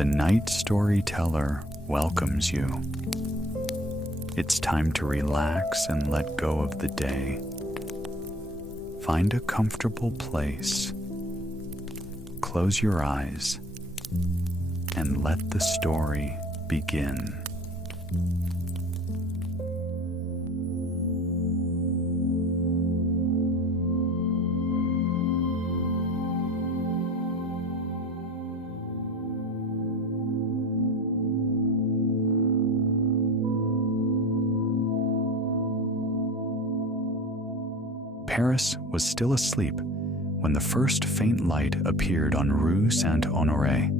The Night Storyteller welcomes you. It's time to relax and let go of the day. Find a comfortable place. Close your eyes and let the story begin. Paris was still asleep when the first faint light appeared on Rue Saint-Honoré.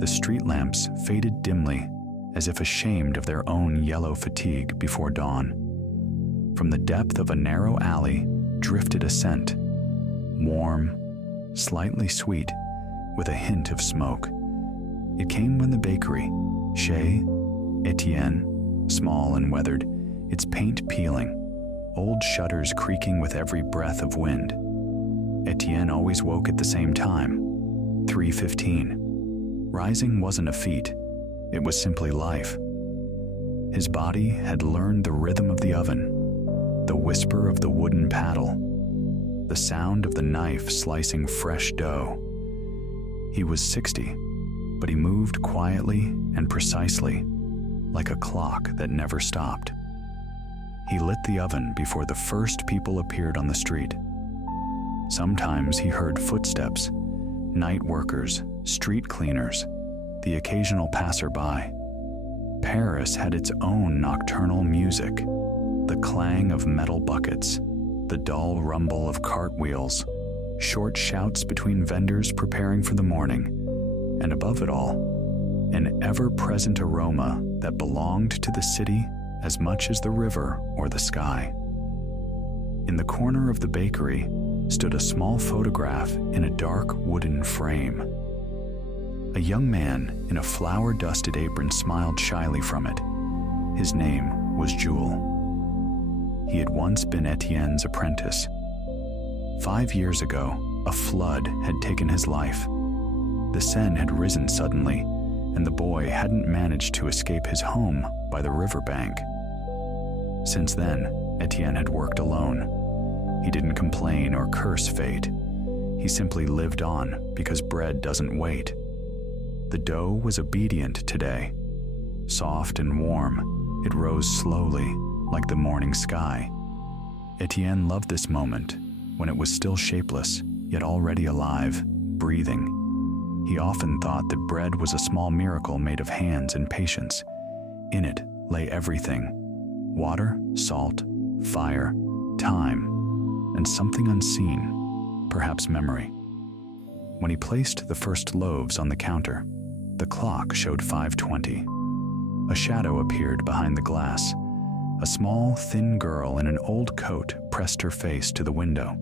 The street lamps faded dimly, as if ashamed of their own yellow fatigue before dawn. From the depth of a narrow alley drifted a scent, warm, slightly sweet, with a hint of smoke. It came when the bakery, Chez Etienne, small and weathered, its paint peeling, old shutters creaking with every breath of wind. Etienne always woke at the same time, 3:15. Rising wasn't a feat, it was simply life. His body had learned the rhythm of the oven, the whisper of the wooden paddle, the sound of the knife slicing fresh dough. He was 60, but he moved quietly and precisely, like a clock that never stopped. He lit the oven before the first people appeared on the street. Sometimes he heard footsteps, night workers, street cleaners, the occasional passerby. Paris had its own nocturnal music, the clang of metal buckets, the dull rumble of cartwheels, short shouts between vendors preparing for the morning, and above it all, an ever-present aroma that belonged to the city as much as the river or the sky. In the corner of the bakery stood a small photograph in a dark wooden frame. A young man in a flour-dusted apron smiled shyly from it. His name was Jules. He had once been Etienne's apprentice. 5 years ago, a flood had taken his life. The Seine had risen suddenly, and the boy hadn't managed to escape his home by the riverbank. Since then, Etienne had worked alone. He didn't complain or curse fate. He simply lived on because bread doesn't wait. The dough was obedient today. Soft and warm, it rose slowly, like the morning sky. Etienne loved this moment, when it was still shapeless, yet already alive, breathing. He often thought that bread was a small miracle made of hands and patience. In it lay everything: water, salt, fire, time, and something unseen, perhaps memory. When he placed the first loaves on the counter, the clock showed 5:20. A shadow appeared behind the glass. A small, thin girl in an old coat pressed her face to the window.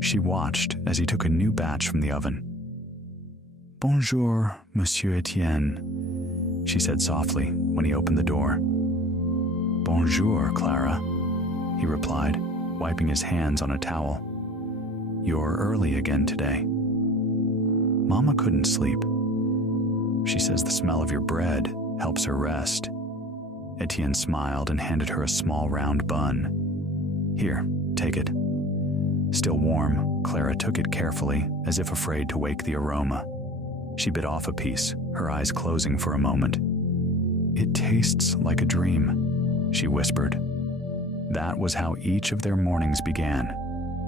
She watched as he took a new batch from the oven. "Bonjour, Monsieur Etienne," she said softly when he opened the door. "Bonjour, Clara," he replied, wiping his hands on a towel. "You're early again today." "Mama couldn't sleep. She says the smell of your bread helps her rest." Etienne smiled and handed her a small round bun. "Here, take it." Still warm, Clara took it carefully, as if afraid to wake the aroma. She bit off a piece, her eyes closing for a moment. "It tastes like a dream," she whispered. That was how each of their mornings began.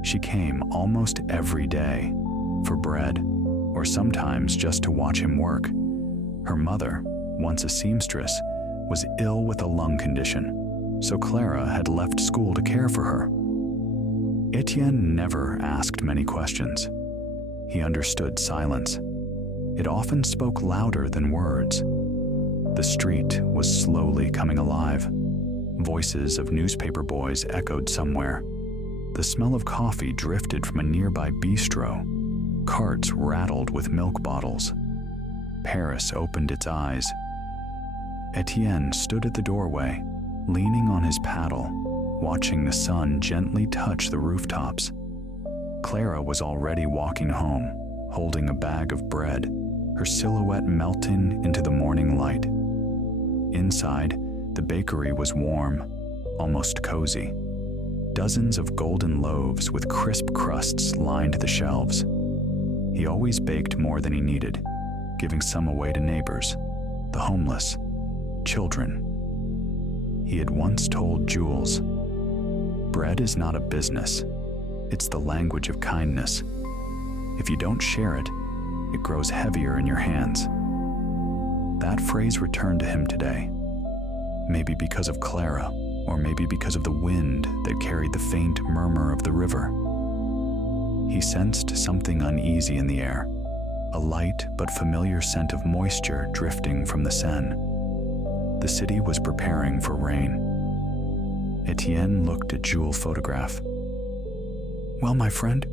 She came almost every day, for bread, or sometimes just to watch him work. Her mother, once a seamstress, was ill with a lung condition, so Clara had left school to care for her. Etienne never asked many questions. He understood silence. It often spoke louder than words. The street was slowly coming alive. Voices of newspaper boys echoed somewhere. The smell of coffee drifted from a nearby bistro. Carts rattled with milk bottles. Paris opened its eyes. Etienne stood at the doorway, leaning on his paddle, watching the sun gently touch the rooftops. Clara was already walking home, holding a bag of bread, her silhouette melting into the morning light. Inside, the bakery was warm, almost cozy. Dozens of golden loaves with crisp crusts lined the shelves. He always baked more than he needed, giving some away to neighbors, the homeless, children. He had once told Jules, "Bread is not a business. It's the language of kindness. If you don't share it, it grows heavier in your hands." That phrase returned to him today, maybe because of Clara, or maybe because of the wind that carried the faint murmur of the river. He sensed something uneasy in the air, a light but familiar scent of moisture drifting from the Seine. The city was preparing for rain. Etienne looked at Jules' photograph. "Well, my friend,"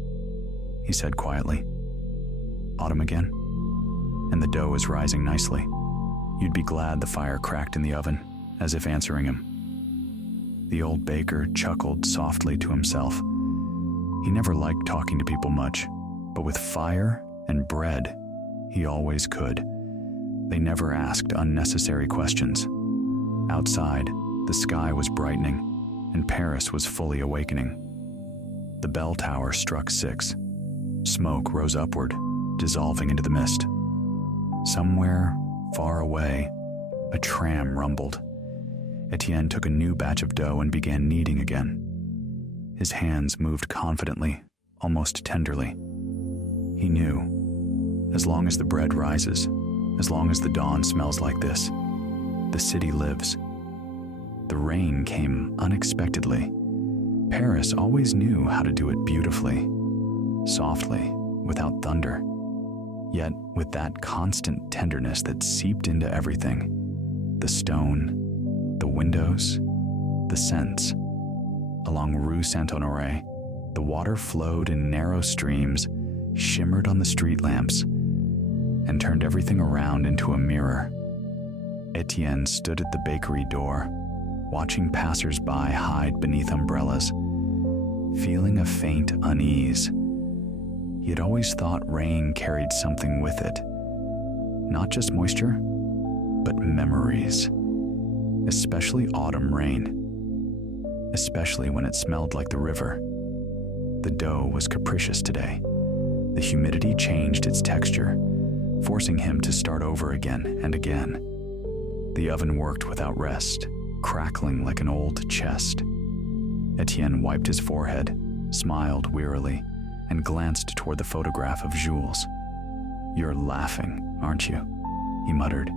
he said quietly. "Autumn again? And the dough is rising nicely. You'd be glad the fire cracked in the oven," as if answering him. The old baker chuckled softly to himself. He never liked talking to people much, but with fire and bread, he always could. They never asked unnecessary questions. Outside, the sky was brightening, and Paris was fully awakening. The bell tower struck 6. Smoke rose upward, dissolving into the mist. Somewhere, far away, a tram rumbled. Etienne took a new batch of dough and began kneading again. His hands moved confidently, almost tenderly. He knew, as long as the bread rises, as long as the dawn smells like this, the city lives. The rain came unexpectedly. Paris always knew how to do it beautifully, softly, without thunder, yet with that constant tenderness that seeped into everything: the stone, the windows, the scents. Along Rue Saint-Honoré, the water flowed in narrow streams, shimmered on the street lamps, and turned everything around into a mirror. Etienne stood at the bakery door, watching passers-by hide beneath umbrellas, feeling a faint unease. He had always thought rain carried something with it. Not just moisture, but memories. Especially autumn rain. Especially when it smelled like the river. The dough was capricious today. The humidity changed its texture, forcing him to start over again and again. The oven worked without rest, crackling like an old chest. Etienne wiped his forehead, smiled wearily, and glanced toward the photograph of Jules. "You're laughing, aren't you?" he muttered.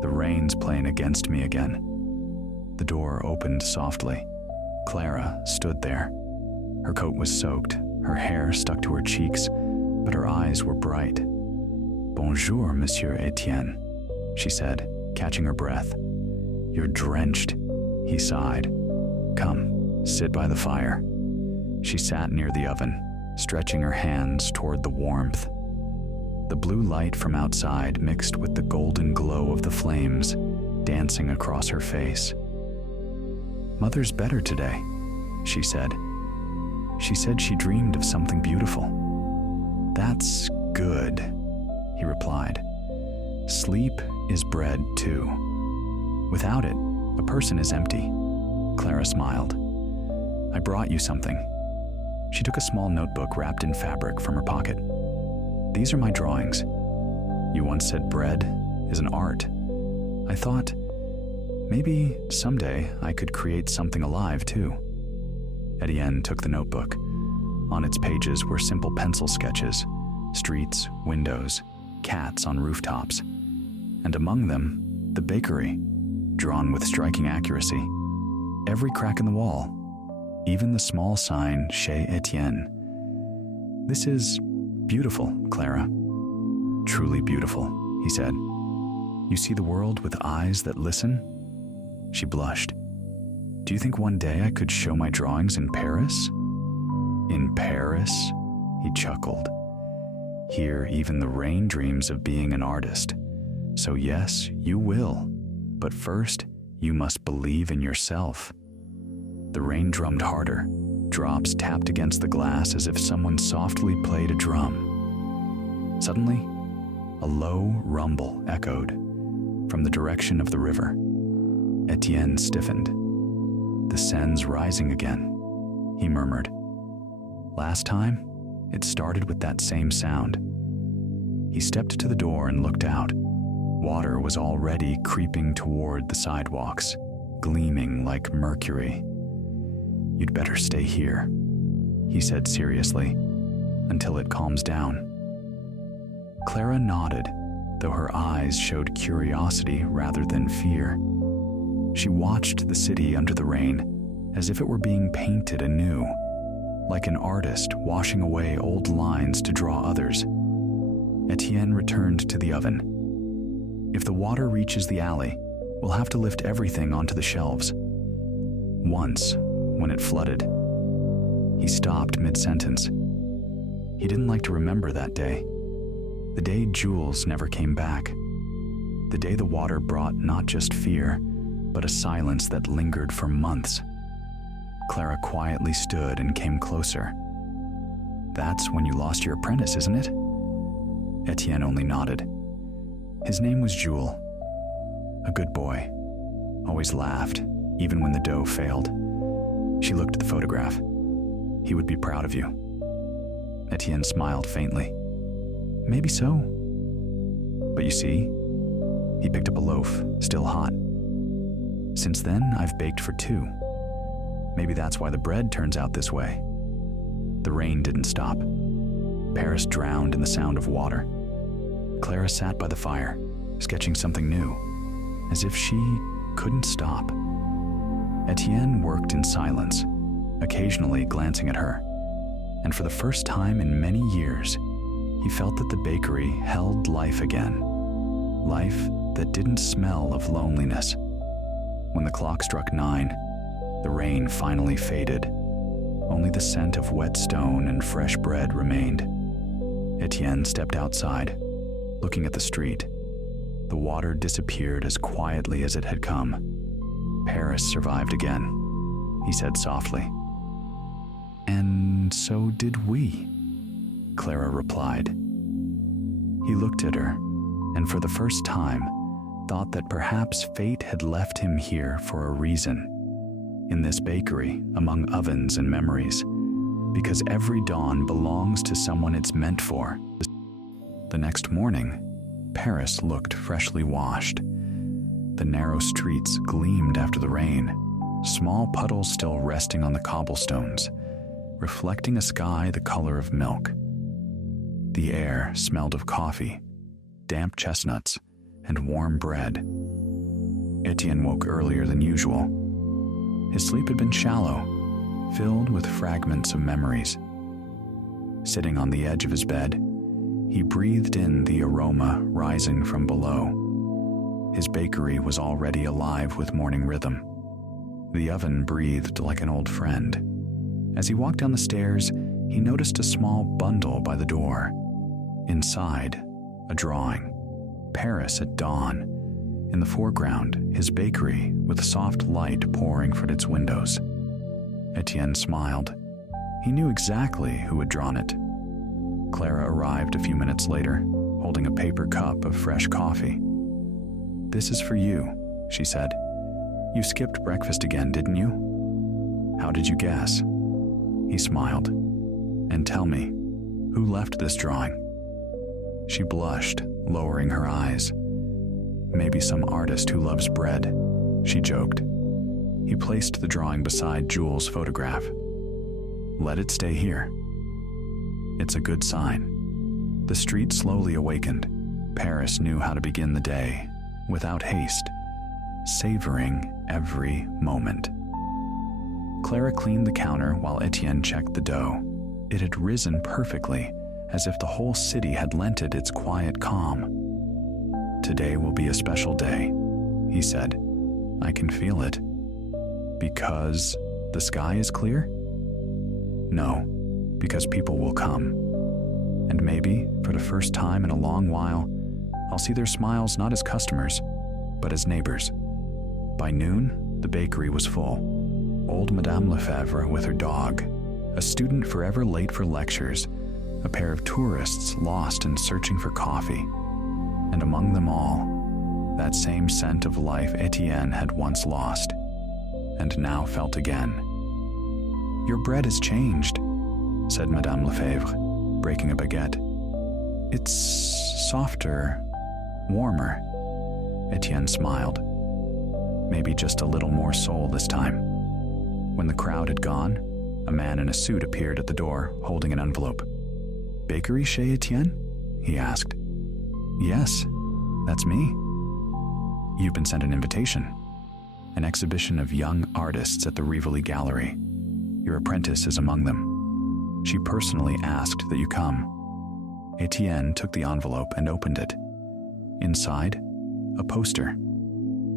"The rain's playing against me again." The door opened softly. Clara stood there. Her coat was soaked, her hair stuck to her cheeks, but her eyes were bright. "Bonjour, Monsieur Etienne," she said, catching her breath. "You're drenched," he sighed. "Come, sit by the fire." She sat near the oven, stretching her hands toward the warmth. The blue light from outside mixed with the golden glow of the flames, dancing across her face. "Mother's better today," she said. "She said she dreamed of something beautiful." "That's good," he replied. "Sleep is bread too. Without it, a person is empty." Clara smiled. "I brought you something." She took a small notebook wrapped in fabric from her pocket. "These are my drawings. You once said bread is an art. I thought, maybe someday I could create something alive too." Etienne took the notebook. On its pages were simple pencil sketches, streets, windows, cats on rooftops, and among them, the bakery, drawn with striking accuracy. Every crack in the wall, even the small sign Chez Etienne. "This is beautiful, Clara. Truly beautiful," he said. "You see the world with eyes that listen?" She blushed. "Do you think one day I could show my drawings in Paris?" "In Paris?" he chuckled. "Here even the rain dreams of being an artist. So yes, you will. But first, you must believe in yourself." The rain drummed harder. Drops tapped against the glass as if someone softly played a drum. Suddenly, A low rumble echoed from the direction of the river. Etienne stiffened. "The Seine's rising again," he murmured. "Last time, it started with that same sound." He stepped to the door and looked out. Water was already creeping toward the sidewalks, gleaming like mercury. "You'd better stay here," he said seriously, "until it calms down." Clara nodded, though her eyes showed curiosity rather than fear. She watched the city under the rain, as if it were being painted anew, like an artist washing away old lines to draw others. Etienne returned to the oven. "If the water reaches the alley, we'll have to lift everything onto the shelves." Once, when it flooded, he stopped mid-sentence. He didn't like to remember that day. The day Jules never came back. The day the water brought not just fear, but a silence that lingered for months. Clara quietly stood and came closer. "That's when you lost your apprentice, isn't it?" Etienne only nodded. His name was Jules. A good boy. Always laughed, even when the dough failed. She looked at the photograph. "He would be proud of you." Etienne smiled faintly. "Maybe so. But you see," he picked up a loaf, still hot. "Since then, I've baked for 2. Maybe that's why the bread turns out this way." The rain didn't stop. Paris drowned in the sound of water. Clara sat by the fire, sketching something new, as if she couldn't stop. Etienne worked in silence, occasionally glancing at her, and for the first time in many years, he felt that the bakery held life again, life that didn't smell of loneliness. When the clock struck 9, the rain finally faded. Only the scent of wet stone and fresh bread remained. Etienne stepped outside, looking at the street. The water disappeared as quietly as it had come. "Paris survived again," he said softly. "And so did we," Clara replied. He looked at her, and for the first time, thought that perhaps fate had left him here for a reason, in this bakery among ovens and memories, because every dawn belongs to someone it's meant for. The next morning, Paris looked freshly washed. The narrow streets gleamed after the rain, small puddles still resting on the cobblestones, reflecting a sky the color of milk. The air smelled of coffee, damp chestnuts, and warm bread. Etienne woke earlier than usual. His sleep had been shallow, filled with fragments of memories. Sitting on the edge of his bed, he breathed in the aroma rising from below. His bakery was already alive with morning rhythm. The oven breathed like an old friend. As he walked down the stairs, he noticed a small bundle by the door. Inside, a drawing. Paris at dawn. In the foreground, his bakery with soft light pouring from its windows. Etienne smiled. He knew exactly who had drawn it. Clara arrived a few minutes later, holding a paper cup of fresh coffee. "This is for you," she said. "You skipped breakfast again, didn't you?" "How did you guess?" He smiled. "And tell me, who left this drawing?" She blushed, lowering her eyes. "Maybe some artist who loves bread," she joked. He placed the drawing beside Jules' photograph. "Let it stay here." "It's a good sign." The street slowly awakened. Paris knew how to begin the day, without haste, savoring every moment. Clara cleaned the counter while Etienne checked the dough. It had risen perfectly, as if the whole city had lent it its quiet calm. "Today will be a special day," he said. "I can feel it." "Because the sky is clear?" "No, because people will come. And maybe, for the first time in a long while, I'll see their smiles not as customers, but as neighbors." By noon, the bakery was full. Old Madame Lefebvre with her dog, a student forever late for lectures, a pair of tourists lost and searching for coffee, and among them all, that same scent of life Etienne had once lost, and now felt again. "Your bread has changed," said Madame Lefebvre, breaking a baguette. "It's softer, warmer." Etienne smiled. Maybe just a little more soul this time. When the crowd had gone, a man in a suit appeared at the door, holding an envelope. "Bakery chez Etienne?" he asked. "Yes, that's me." "You've been sent an invitation. An exhibition of young artists at the Rivoli Gallery. Your apprentice is among them. She personally asked that you come." Etienne took the envelope and opened it. Inside, a poster.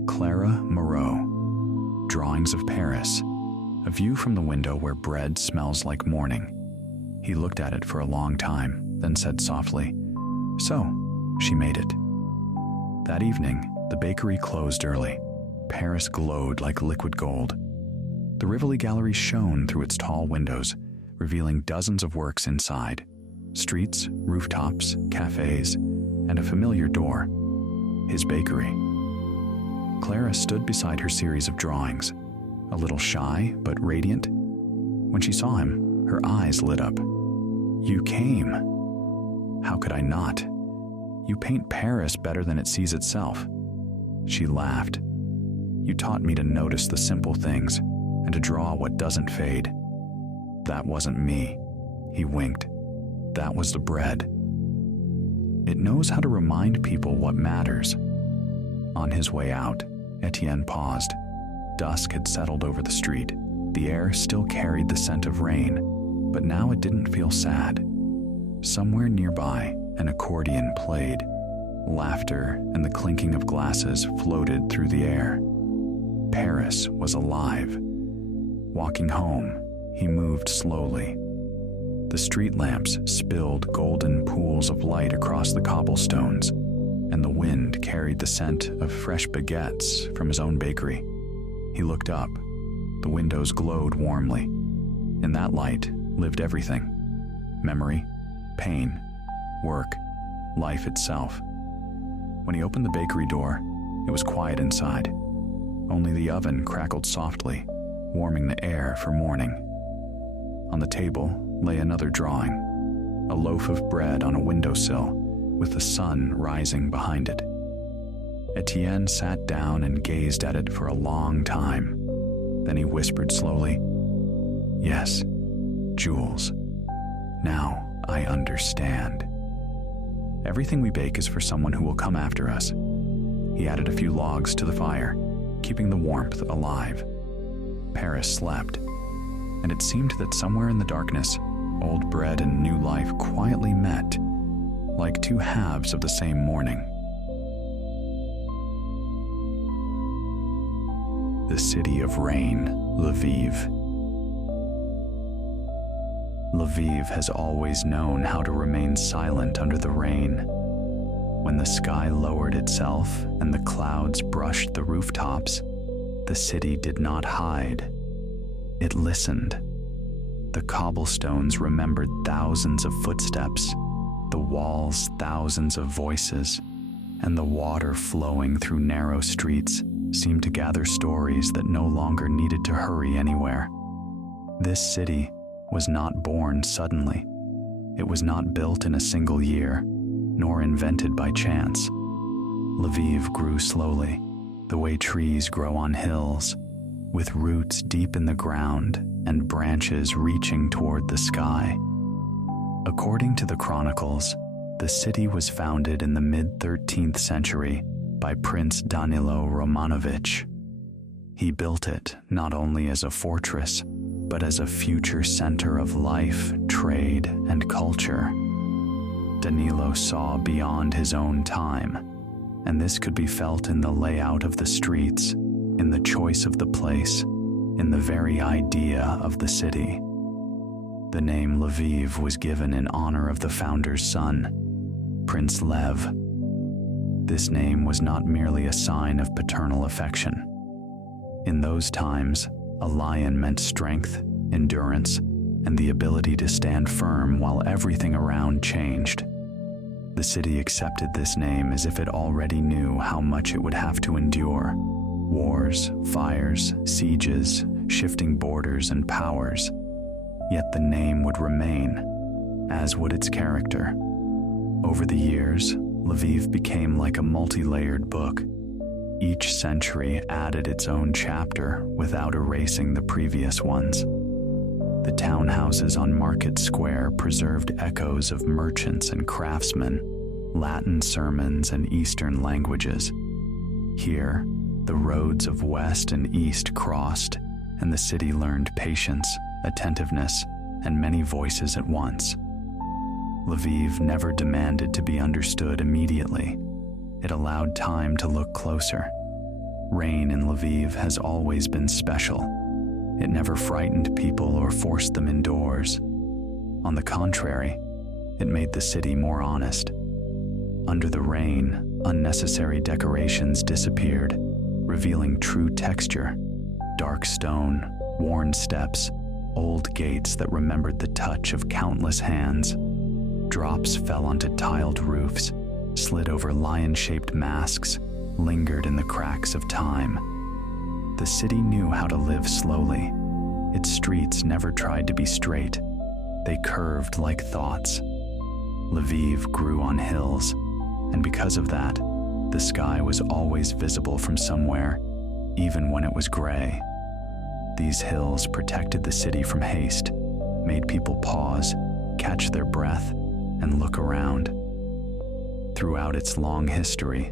Clara Moreau. Drawings of Paris. A view from the window where bread smells like morning. He looked at it for a long time, then said softly, "So, she made it." That evening, the bakery closed early. Paris glowed like liquid gold. The Rivoli Gallery shone through its tall windows, revealing dozens of works inside. Streets, rooftops, cafes, and a familiar door. His bakery. Clara stood beside her series of drawings, a little shy but radiant. When she saw him, her eyes lit up. "You came." "How could I not? You paint Paris better than it sees itself." She laughed. "You taught me to notice the simple things and to draw what doesn't fade." "That wasn't me," he winked. "That was the bread. It knows how to remind people what matters." On his way out, Etienne paused. Dusk had settled over the street. The air still carried the scent of rain, but now it didn't feel sad. Somewhere nearby, an accordion played. Laughter and the clinking of glasses floated through the air. Paris was alive. Walking home, he moved slowly. The street lamps spilled golden pools of light across the cobblestones, and the wind carried the scent of fresh baguettes from his own bakery. He looked up. The windows glowed warmly. In that light lived everything. Memory, pain, work, life itself. When he opened the bakery door, it was quiet inside. Only the oven crackled softly, warming the air for morning. On the table lay another drawing, a loaf of bread on a windowsill with the sun rising behind it. Etienne sat down and gazed at it for a long time. Then he whispered slowly, "Yes, Jules. Now I understand. Everything we bake is for someone who will come after us." He added a few logs to the fire, keeping the warmth alive. Paris slept, and it seemed that somewhere in the darkness, old bread and new life quietly met, like two halves of the same morning. The city of rain, Lviv. Lviv has always known how to remain silent under the rain. When the sky lowered itself and the clouds brushed the rooftops, the city did not hide. It listened. The cobblestones remembered thousands of footsteps, the walls thousands of voices, and the water flowing through narrow streets seemed to gather stories that no longer needed to hurry anywhere. This city was not born suddenly. It was not built in a single year, nor invented by chance. Lviv grew slowly, the way trees grow on hills, with roots deep in the ground and branches reaching toward the sky. According to the chronicles, the city was founded in the mid-13th century by Prince Danilo Romanovich. He built it not only as a fortress, but as a future center of life, trade, and culture. Danilo saw beyond his own time, and this could be felt in the layout of the streets, in the choice of the place, in the very idea of the city. The name Lviv was given in honor of the founder's son, Prince Lev. This name was not merely a sign of paternal affection. In those times, a lion meant strength, endurance, and the ability to stand firm while everything around changed. The city accepted this name as if it already knew how much it would have to endure. Wars, fires, sieges, shifting borders and powers. Yet the name would remain, as would its character. Over the years, Lviv became like a multi-layered book. Each century added its own chapter without erasing the previous ones. The townhouses on Market Square preserved echoes of merchants and craftsmen, Latin sermons and Eastern languages. Here, the roads of West and East crossed, and the city learned patience, attentiveness, and many voices at once. Lviv never demanded to be understood immediately. It allowed time to look closer. Rain in Lviv has always been special. It never frightened people or forced them indoors. On the contrary, it made the city more honest. Under the rain, unnecessary decorations disappeared, revealing true texture: dark stone, worn steps, old gates that remembered the touch of countless hands. Drops fell onto tiled roofs, slid over lion-shaped masks, lingered in the cracks of time. The city knew how to live slowly. Its streets never tried to be straight. They curved like thoughts. Lviv grew on hills, and because of that, the sky was always visible from somewhere, even when it was gray. These hills protected the city from haste, made people pause, catch their breath, and look around. Throughout its long history,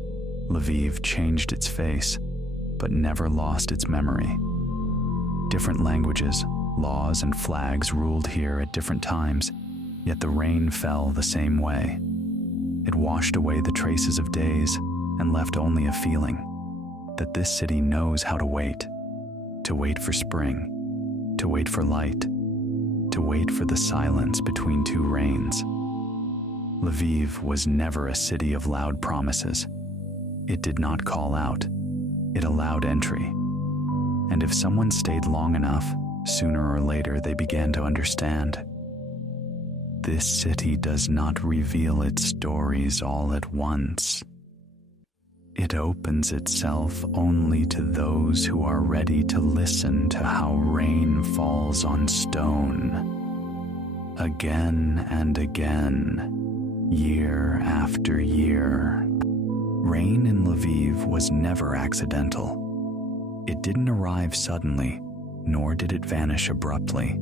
Lviv changed its face, but never lost its memory. Different languages, laws, and flags ruled here at different times, yet the rain fell the same way. It washed away the traces of days and left only a feeling that this city knows how to wait for spring, to wait for light, to wait for the silence between two rains. Lviv was never a city of loud promises. It did not call out. It allowed entry. And if someone stayed long enough, sooner or later they began to understand. This city does not reveal its stories all at once. It opens itself only to those who are ready to listen to how rain falls on stone. Again and again, year after year. Rain in Lviv was never accidental. It didn't arrive suddenly, nor did it vanish abruptly.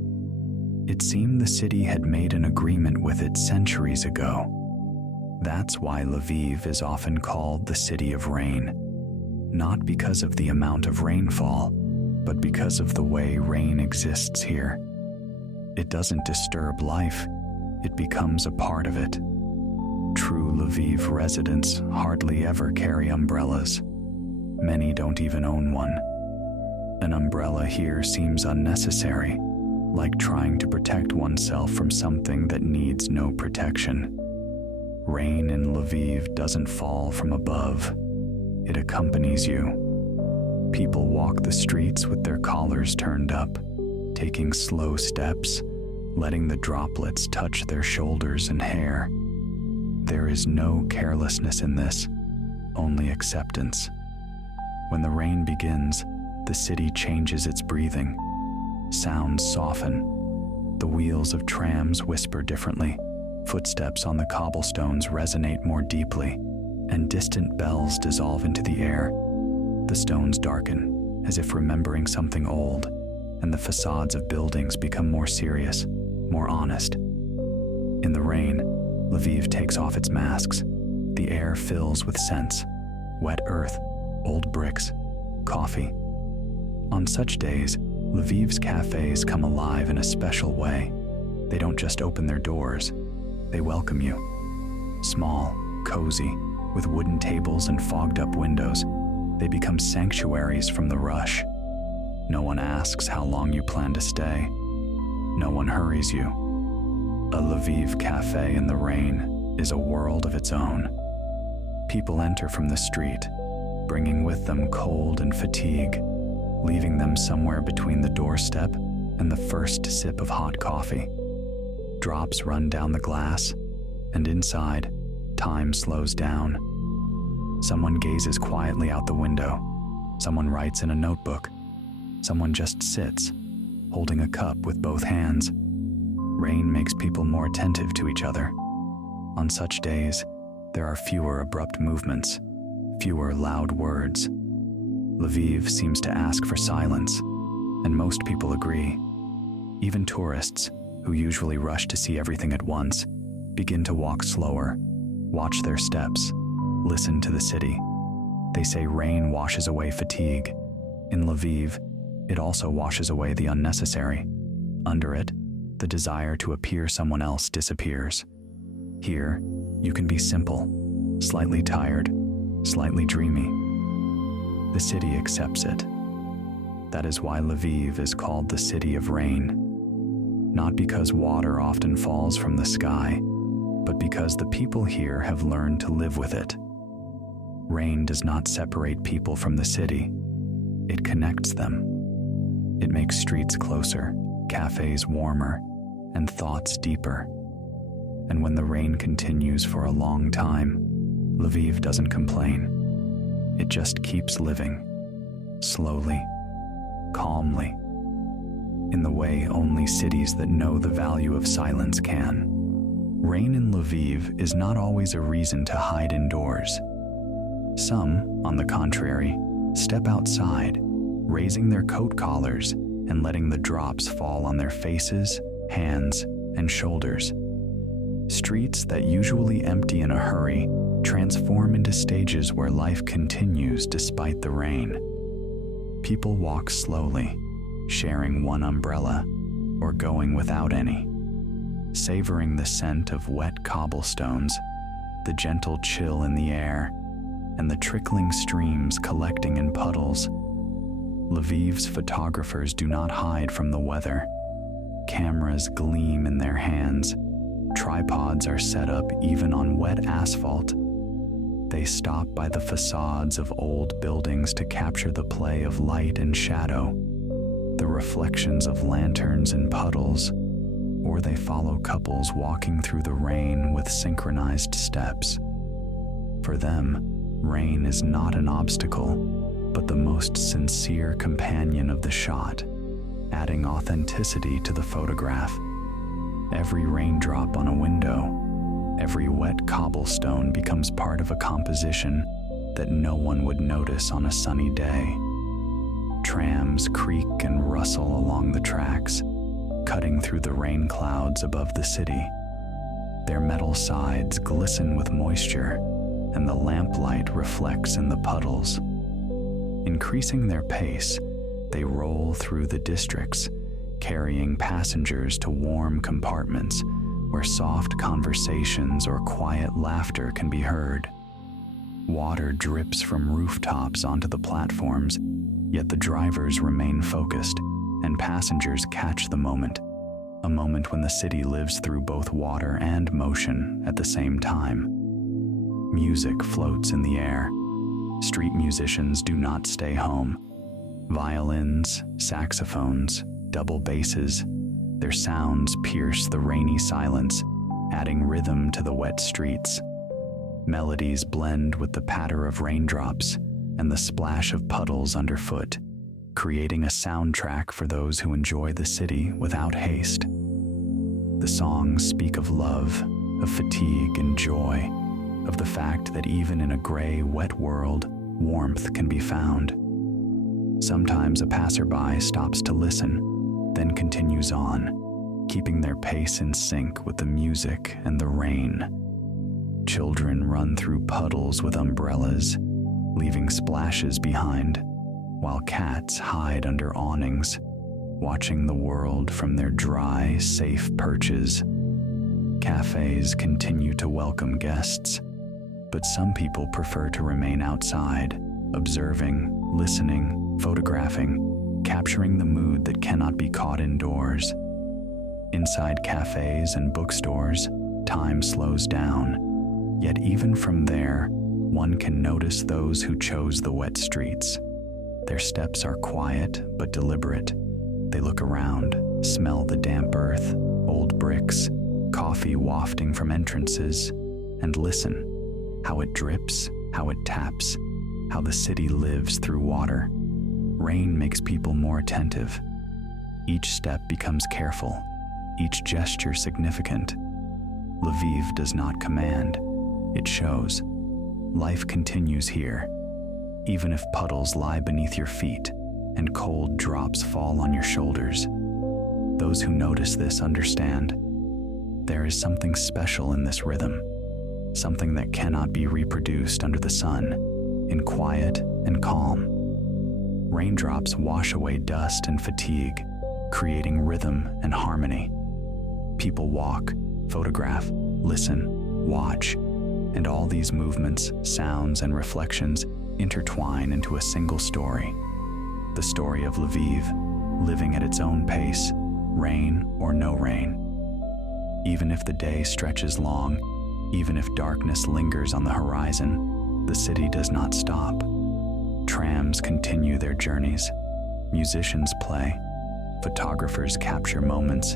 It seemed the city had made an agreement with it centuries ago. That's why Lviv is often called the City of Rain, not because of the amount of rainfall, but because of the way rain exists here. It doesn't disturb life, it becomes a part of it. True Lviv residents hardly ever carry umbrellas. Many don't even own one. An umbrella here seems unnecessary, like trying to protect oneself from something that needs no protection. Rain in Lviv doesn't fall from above. It accompanies you. People walk the streets with their collars turned up, taking slow steps, letting the droplets touch their shoulders and hair. There is no carelessness in this, only acceptance. When the rain begins, the city changes its breathing. Sounds soften. The wheels of trams whisper differently. Footsteps on the cobblestones resonate more deeply, and distant bells dissolve into the air. The stones darken, as if remembering something old, and the facades of buildings become more serious, more honest. In the rain, Lviv takes off its masks. The air fills with scents: wet earth, old bricks, coffee. On such days, Lviv's cafes come alive in a special way. They don't just open their doors, they welcome you. Small, cozy, with wooden tables and fogged-up windows, they become sanctuaries from the rush. No one asks how long you plan to stay. No one hurries you. A Lviv cafe in the rain is a world of its own. People enter from the street, bringing with them cold and fatigue, leaving them somewhere between the doorstep and the first sip of hot coffee. Drops run down the glass, and inside, Time slows down. Someone gazes quietly out the window. Someone writes in a notebook. Someone just sits, holding a cup with both hands. Rain makes people more attentive to each other. On such days, there are fewer abrupt movements, fewer loud words. Lviv seems to ask for silence, and most people agree. Even tourists, who usually rush to see everything at once, begin to walk slower, watch their steps, listen to the city. They say rain washes away fatigue. In Lviv, it also washes away the unnecessary. Under it, the desire to appear someone else disappears. Here, you can be simple, slightly tired, slightly dreamy. The city accepts it. That is why Lviv is called the City of Rain. Not because water often falls from the sky, but because the people here have learned to live with it. Rain does not separate people from the city. It connects them. It makes streets closer, cafes warmer, and thoughts deeper. And when the rain continues for a long time, Lviv doesn't complain. It just keeps living, slowly, calmly, in the way only cities that know the value of silence can. Rain in Lviv is not always a reason to hide indoors. Some, on the contrary, step outside, raising their coat collars and letting the drops fall on their faces, hands, and shoulders. Streets that usually empty in a hurry transform into stages where life continues despite the rain. People walk slowly, sharing one umbrella or going without any, savoring the scent of wet cobblestones, the gentle chill in the air, and the trickling streams collecting in puddles. Lviv's photographers do not hide from the weather. Cameras gleam in their hands. Tripods are set up even on wet asphalt. They stop by the facades of old buildings to capture the play of light and shadow, the reflections of lanterns in puddles, or they follow couples walking through the rain with synchronized steps. For them, rain is not an obstacle, but the most sincere companion of the shot, adding authenticity to the photograph. Every raindrop on a window, every wet cobblestone becomes part of a composition that no one would notice on a sunny day. Trams creak and rustle along the tracks, cutting through the rain clouds above the city. Their metal sides glisten with moisture, and the lamplight reflects in the puddles. Increasing their pace, they roll through the districts, carrying passengers to warm compartments where soft conversations or quiet laughter can be heard. Water drips from rooftops onto the platforms, yet the drivers remain focused, and passengers catch the moment, a moment when the city lives through both water and motion at the same time. Music floats in the air. Street musicians do not stay home. Violins, saxophones, double basses, their sounds pierce the rainy silence, adding rhythm to the wet streets. Melodies blend with the patter of raindrops and the splash of puddles underfoot, creating a soundtrack for those who enjoy the city without haste. The songs speak of love, of fatigue and joy, of the fact that even in a gray, wet world, warmth can be found. Sometimes a passerby stops to listen, then continues on, keeping their pace in sync with the music and the rain. Children run through puddles with umbrellas, leaving splashes behind, while cats hide under awnings, watching the world from their dry, safe perches. Cafes continue to welcome guests, but some people prefer to remain outside, observing, listening, photographing, capturing the mood that cannot be caught indoors. Inside cafes and bookstores, time slows down, yet even from there, one can notice those who chose the wet streets. Their steps are quiet but deliberate. They look around, smell the damp earth, old bricks, coffee wafting from entrances, and listen. How it drips, how it taps, how the city lives through water. Rain makes people more attentive. Each step becomes careful, each gesture significant. Lviv does not command, it shows. Life continues here, even if puddles lie beneath your feet and cold drops fall on your shoulders. Those who notice this understand. There is something special in this rhythm, something that cannot be reproduced under the sun, in quiet and calm. Raindrops wash away dust and fatigue, creating rhythm and harmony. People walk, photograph, listen, watch, and all these movements, sounds, and reflections intertwine into a single story. The story of Lviv, living at its own pace, rain or no rain. Even if the day stretches long, even if darkness lingers on the horizon, the city does not stop. Trams continue their journeys, musicians play, photographers capture moments,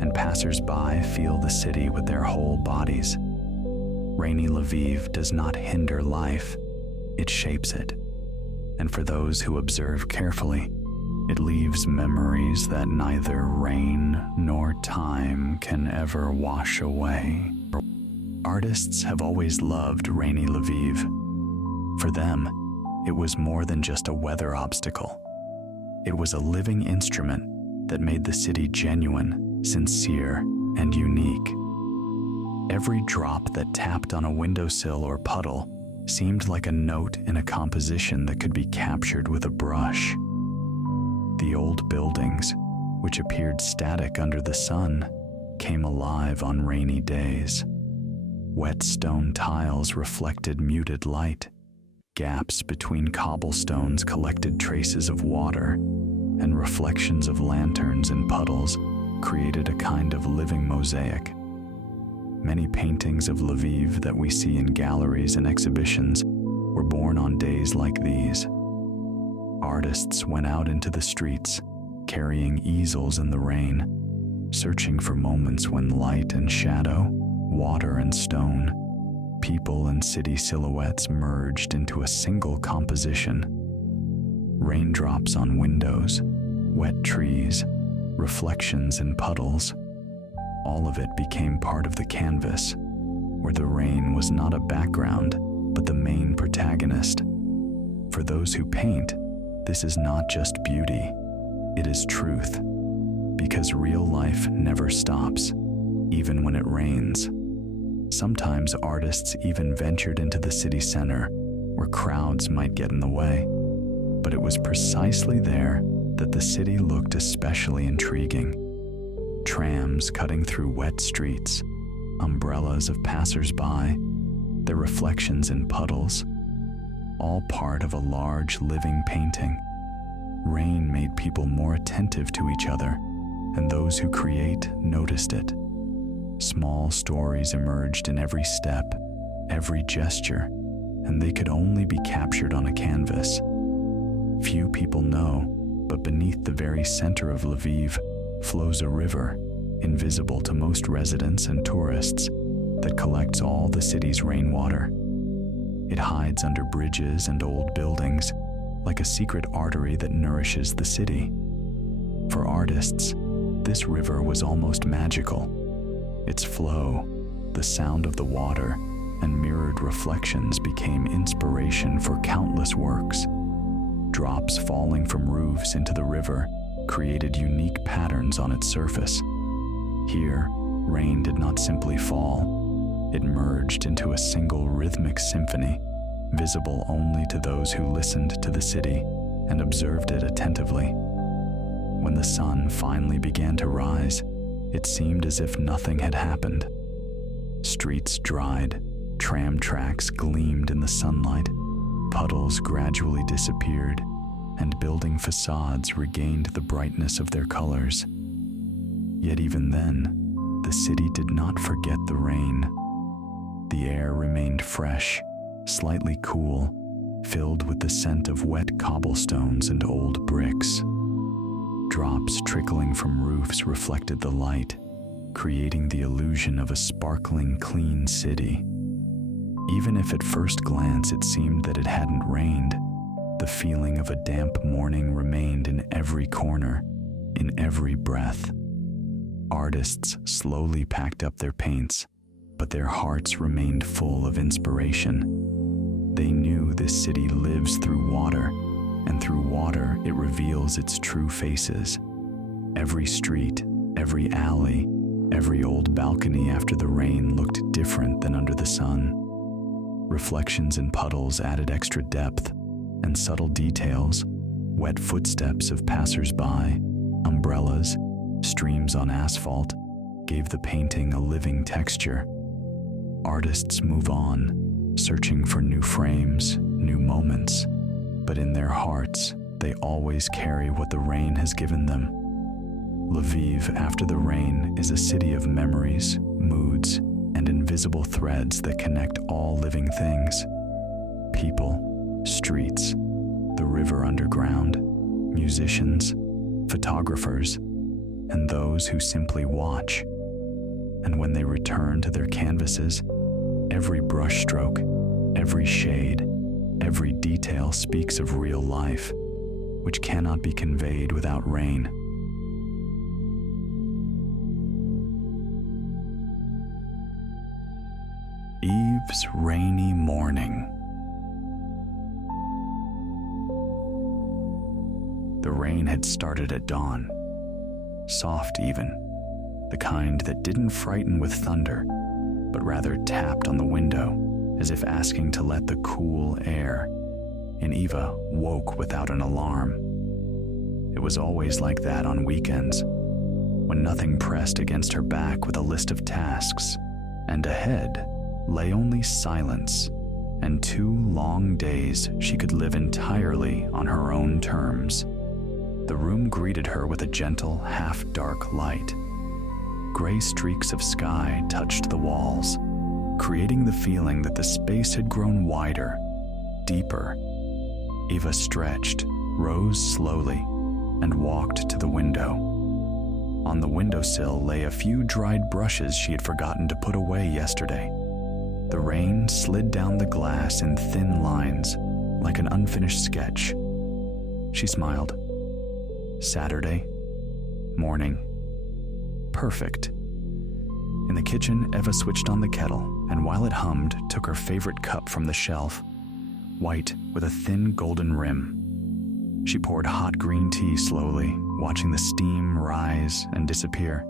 and passers-by feel the city with their whole bodies. Rainy Lviv does not hinder life, it shapes it. And for those who observe carefully, it leaves memories that neither rain nor time can ever wash away. Artists have always loved rainy Lviv. For them, it was more than just a weather obstacle. It was a living instrument that made the city genuine, sincere, and unique. Every drop that tapped on a windowsill or puddle seemed like a note in a composition that could be captured with a brush. The old buildings, which appeared static under the sun, came alive on rainy days. Wet stone tiles reflected muted light. Gaps between cobblestones collected traces of water, and reflections of lanterns and puddles created a kind of living mosaic. Many paintings of Lviv that we see in galleries and exhibitions were born on days like these. Artists went out into the streets, carrying easels in the rain, searching for moments when light and shadow, water and stone, people and city silhouettes merged into a single composition. Raindrops on windows, wet trees, reflections in puddles. All of it became part of the canvas, where the rain was not a background, but the main protagonist. For those who paint, this is not just beauty, it is truth, because real life never stops, even when it rains. Sometimes artists even ventured into the city center, where crowds might get in the way. But it was precisely there that the city looked especially intriguing. Trams cutting through wet streets, umbrellas of passers-by, their reflections in puddles, all part of a large living painting. Rain made people more attentive to each other, and those who create noticed it. Small stories emerged in every step, every gesture, and they could only be captured on a canvas. Few people know, but beneath the very center of Lviv flows a river, invisible to most residents and tourists, that collects all the city's rainwater. It hides under bridges and old buildings, like a secret artery that nourishes the city. For artists, this river was almost magical. Its flow, the sound of the water, and mirrored reflections became inspiration for countless works. Drops falling from roofs into the river created unique patterns on its surface. Here, rain did not simply fall. It merged into a single rhythmic symphony, visible only to those who listened to the city and observed it attentively. When the sun finally began to rise, it seemed as if nothing had happened. Streets dried, tram tracks gleamed in the sunlight, puddles gradually disappeared, and building facades regained the brightness of their colors. Yet even then, the city did not forget the rain. The air remained fresh, slightly cool, filled with the scent of wet cobblestones and old bricks. Drops trickling from roofs reflected the light, creating the illusion of a sparkling, clean city. Even if at first glance it seemed that it hadn't rained, the feeling of a damp morning remained in every corner, in every breath. Artists slowly packed up their paints, but their hearts remained full of inspiration. They knew this city lives through water, and through water it reveals its true faces. Every street, every alley, every old balcony after the rain looked different than under the sun. Reflections in puddles added extra depth, and subtle details, wet footsteps of passers-by, umbrellas, streams on asphalt, gave the painting a living texture. Artists move on, searching for new frames, new moments, but in their hearts, they always carry what the rain has given them. Lviv after the rain is a city of memories, moods, and invisible threads that connect all living things. People, streets, the river underground, musicians, photographers, and those who simply watch. And when they return to their canvases, every brushstroke, every shade, every detail speaks of real life, which cannot be conveyed without rain. Eve's rainy morning. The rain had started at dawn, soft even, the kind that didn't frighten with thunder, but rather tapped on the window as if asking to let the cool air, and Eva woke without an alarm. It was always like that on weekends, when nothing pressed against her back with a list of tasks, and ahead lay only silence and 2 long days she could live entirely on her own terms. The room greeted her with a gentle, half-dark light. Gray streaks of sky touched the walls, creating the feeling that the space had grown wider, deeper. Eva stretched, rose slowly, and walked to the window. On the windowsill lay a few dried brushes she had forgotten to put away yesterday. The rain slid down the glass in thin lines, like an unfinished sketch. She smiled. Saturday morning. Perfect. In the kitchen, Eva switched on the kettle, and while it hummed, took her favorite cup from the shelf, white with a thin golden rim. She poured hot green tea slowly, watching the steam rise and disappear,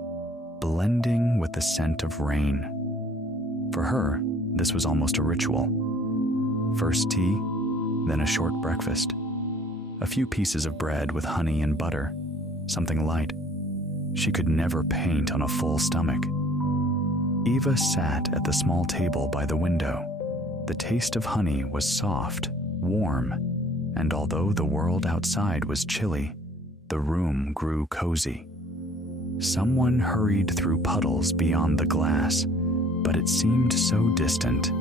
blending with the scent of rain. For her, this was almost a ritual. First tea, then a short breakfast. A few pieces of bread with honey and butter, something light. She could never paint on a full stomach. Eva sat at the small table by the window. The taste of honey was soft, warm, and although the world outside was chilly, the room grew cozy. Someone hurried through puddles beyond the glass, but it seemed so distant,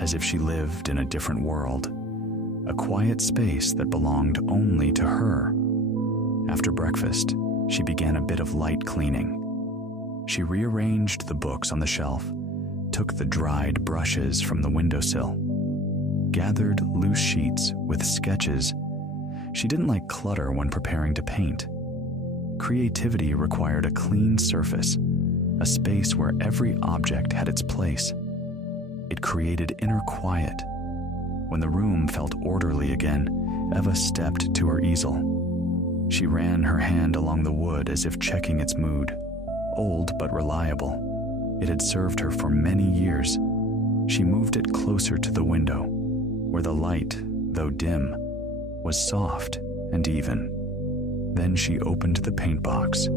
as if she lived in a different world, a quiet space that belonged only to her. After breakfast, she began a bit of light cleaning. She rearranged the books on the shelf, took the dried brushes from the windowsill, gathered loose sheets with sketches. She didn't like clutter when preparing to paint. Creativity required a clean surface, a space where every object had its place. It created inner quiet. When the room felt orderly again, Eva stepped to her easel. She ran her hand along the wood as if checking its mood. Old but reliable. It had served her for many years. She moved it closer to the window, where the light, though dim, was soft and even. Then she opened the paint box.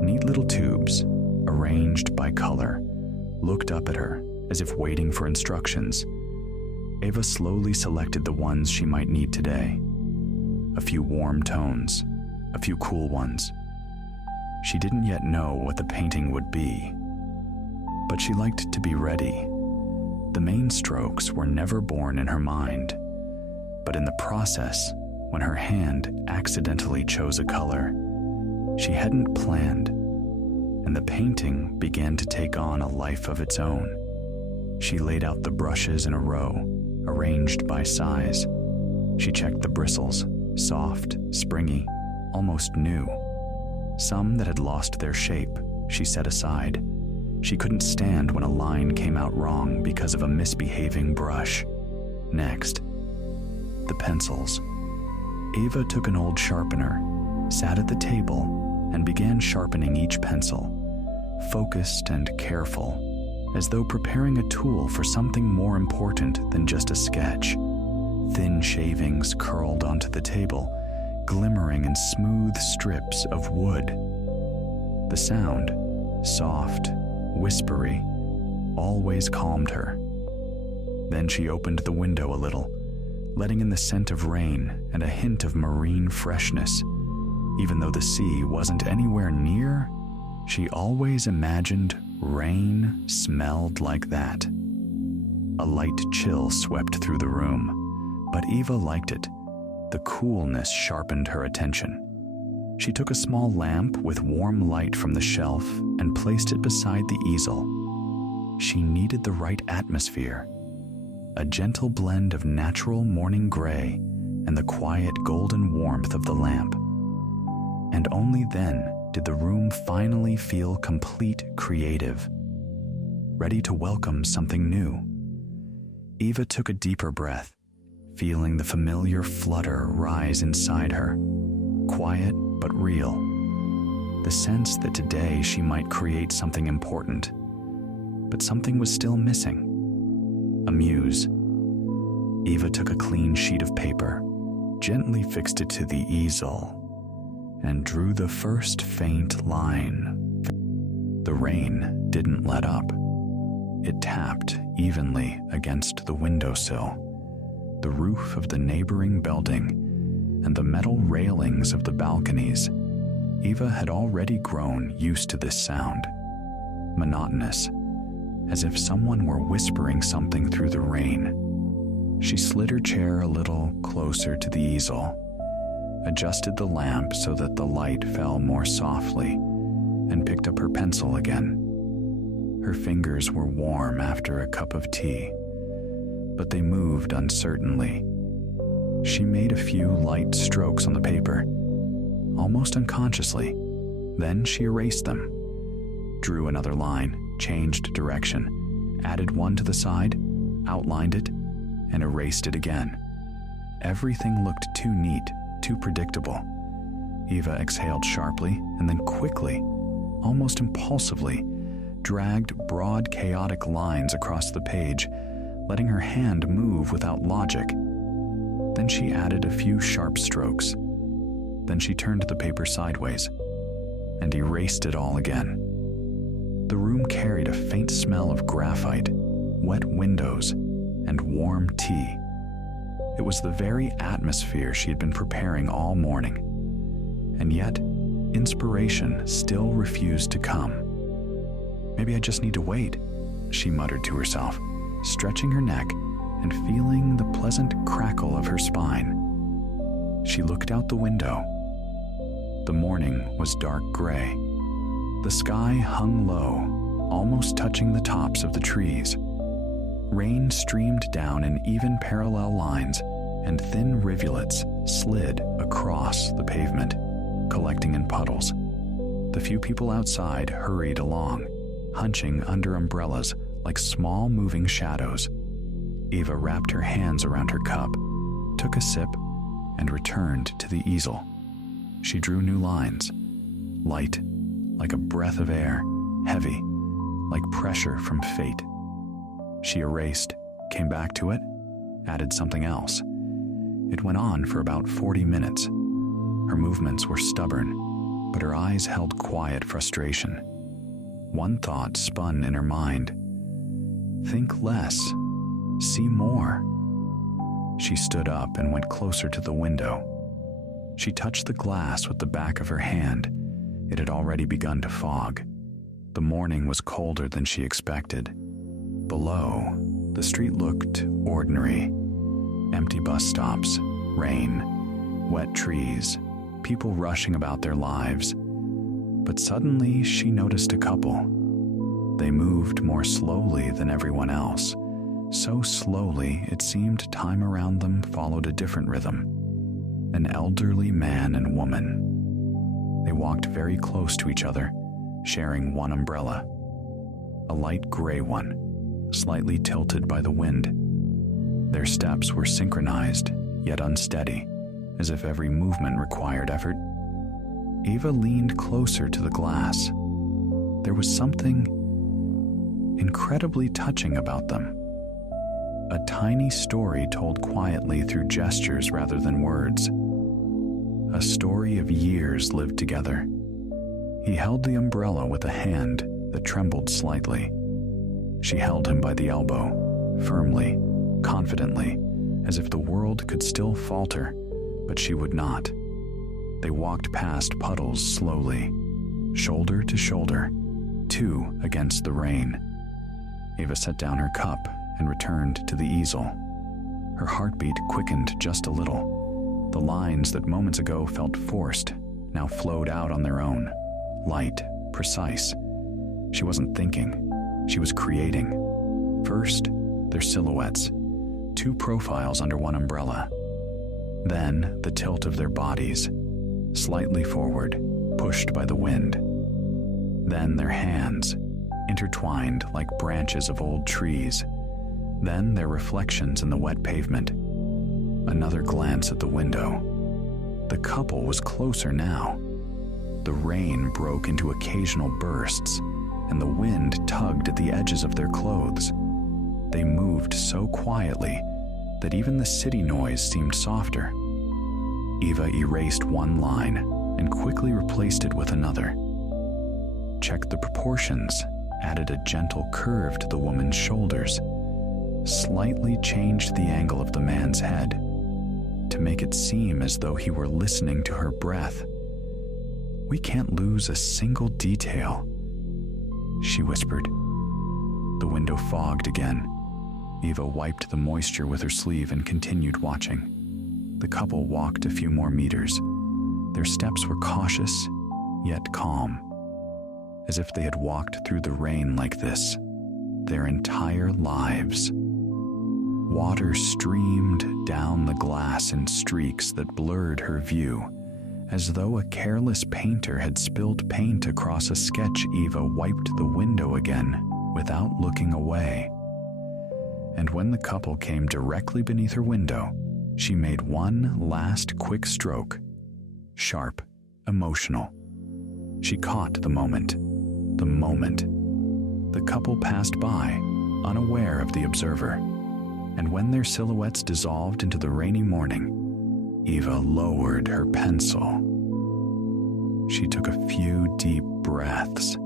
Neat little tubes, arranged by color, looked up at her as if waiting for instructions. Eva slowly selected the ones she might need today. A few warm tones, a few cool ones. She didn't yet know what the painting would be, but she liked to be ready. The main strokes were never born in her mind, but in the process, when her hand accidentally chose a color she hadn't planned, and the painting began to take on a life of its own. She laid out the brushes in a row, arranged by size. She checked the bristles, soft, springy, almost new. Some that had lost their shape, she set aside. She couldn't stand when a line came out wrong because of a misbehaving brush. Next, the pencils. Ava took an old sharpener, sat at the table, and began sharpening each pencil, focused and careful, as though preparing a tool for something more important than just a sketch. Thin shavings curled onto the table, glimmering in smooth strips of wood. The sound, soft, whispery, always calmed her. Then she opened the window a little, letting in the scent of rain and a hint of marine freshness. Even though the sea wasn't anywhere near, she always imagined rain smelled like that. A light chill swept through the room, but Eva liked it. The coolness sharpened her attention. She took a small lamp with warm light from the shelf and placed it beside the easel. She needed the right atmosphere, a gentle blend of natural morning gray and the quiet golden warmth of the lamp. And only then did the room finally feel complete, creative, ready to welcome something new. Eva took a deeper breath, feeling the familiar flutter rise inside her, quiet but real. The sense that today she might create something important, but something was still missing. A muse. Eva took a clean sheet of paper, gently fixed it to the easel, and drew the first faint line. The rain didn't let up. It tapped evenly against the windowsill, the roof of the neighboring building, and the metal railings of the balconies. Eva had already grown used to this sound, monotonous, as if someone were whispering something through the rain. She slid her chair a little closer to the easel, adjusted the lamp so that the light fell more softly, and picked up her pencil again. Her fingers were warm after a cup of tea, but they moved uncertainly. She made a few light strokes on the paper, almost unconsciously. Then she erased them, drew another line, changed direction, added one to the side, outlined it, and erased it again. Everything looked too neat, too predictable. Eva exhaled sharply and then quickly, almost impulsively, dragged broad, chaotic lines across the page, letting her hand move without logic. Then she added a few sharp strokes. Then she turned the paper sideways and erased it all again. The room carried a faint smell of graphite, wet windows, and warm tea. It was the very atmosphere she had been preparing all morning. And yet, inspiration still refused to come. Maybe I just need to wait, she muttered to herself, stretching her neck and feeling the pleasant crackle of her spine. She looked out the window. The morning was dark gray. The sky hung low, almost touching the tops of the trees. Rain streamed down in even parallel lines, and thin rivulets slid across the pavement, collecting in puddles. The few people outside hurried along, hunching under umbrellas like small moving shadows. Eva wrapped her hands around her cup, took a sip, and returned to the easel. She drew new lines, light, like a breath of air, heavy, like pressure from fate. She erased, came back to it, added something else. It went on for about 40 minutes. Her movements were stubborn, but her eyes held quiet frustration. One thought spun in her mind. Think less. See more. She stood up and went closer to the window. She touched the glass with the back of her hand. It had already begun to fog. The morning was colder than she expected. Below, the street looked ordinary. Empty bus stops, rain, wet trees, people rushing about their lives. But suddenly she noticed a couple. They moved more slowly than everyone else, so slowly it seemed time around them followed a different rhythm. An elderly man and woman. They walked very close to each other, sharing one umbrella. A light gray one, slightly tilted by the wind. Their steps were synchronized, yet unsteady, as if every movement required effort. Eva leaned closer to the glass. There was something incredibly touching about them. A tiny story told quietly through gestures rather than words. A story of years lived together. He held the umbrella with a hand that trembled slightly. She held him by the elbow, firmly, confidently, as if the world could still falter, but she would not. They walked past puddles slowly, shoulder to shoulder, two against the rain. Eva set down her cup and returned to the easel. Her heartbeat quickened just a little. The lines that moments ago felt forced now flowed out on their own, light, precise. She wasn't thinking, she was creating. First, their silhouettes, two profiles under one umbrella. Then, the tilt of their bodies, slightly forward, pushed by the wind. Then their hands, intertwined like branches of old trees. Then their reflections in the wet pavement. Another glance at the window. The couple was closer now. The rain broke into occasional bursts, and the wind tugged at the edges of their clothes. They moved so quietly that even the city noise seemed softer. Eva erased one line and quickly replaced it with another. Checked the proportions, added a gentle curve to the woman's shoulders, slightly changed the angle of the man's head to make it seem as though he were listening to her breath. "We can't lose a single detail," she whispered. The window fogged again. Eva wiped the moisture with her sleeve and continued watching. The couple walked a few more meters. Their steps were cautious, yet calm, as if they had walked through the rain like this their entire lives. Water streamed down the glass in streaks that blurred her view, as though a careless painter had spilled paint across a sketch. Eva wiped the window again without looking away. And when the couple came directly beneath her window, she made one last quick stroke, sharp, emotional. She caught the moment. The moment. The couple passed by, unaware of the observer. And when their silhouettes dissolved into the rainy morning, Eva lowered her pencil. She took a few deep breaths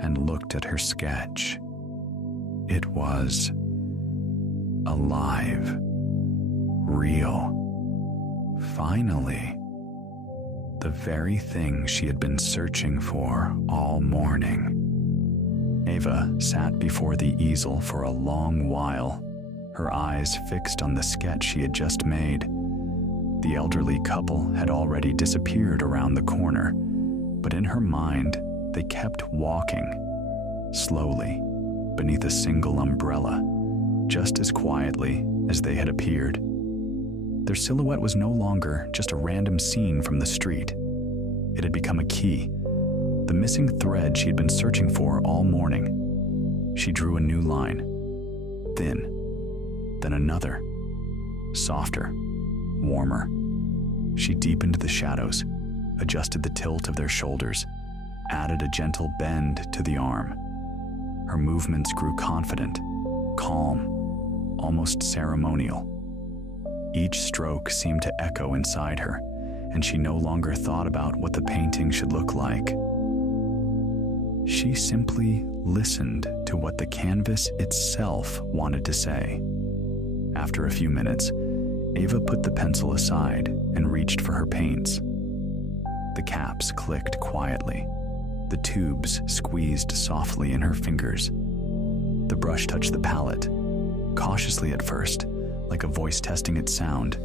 and looked at her sketch. It was alive, real, finally, the very thing she had been searching for all morning. Eva sat before the easel for a long while, her eyes fixed on the sketch she had just made. The elderly couple had already disappeared around the corner, but in her mind, they kept walking, slowly, beneath a single umbrella, just as quietly as they had appeared. Their silhouette was no longer just a random scene from the street. It had become a key, the missing thread she had been searching for all morning. She drew a new line, thin, then another, softer, warmer. She deepened the shadows, adjusted the tilt of their shoulders, added a gentle bend to the arm. Her movements grew confident, calm, almost ceremonial. Each stroke seemed to echo inside her, and she no longer thought about what the painting should look like. She simply listened to what the canvas itself wanted to say. After a few minutes, Eva put the pencil aside and reached for her paints. The caps clicked quietly. The tubes squeezed softly in her fingers. The brush touched the palette, cautiously at first, like a voice testing its sound,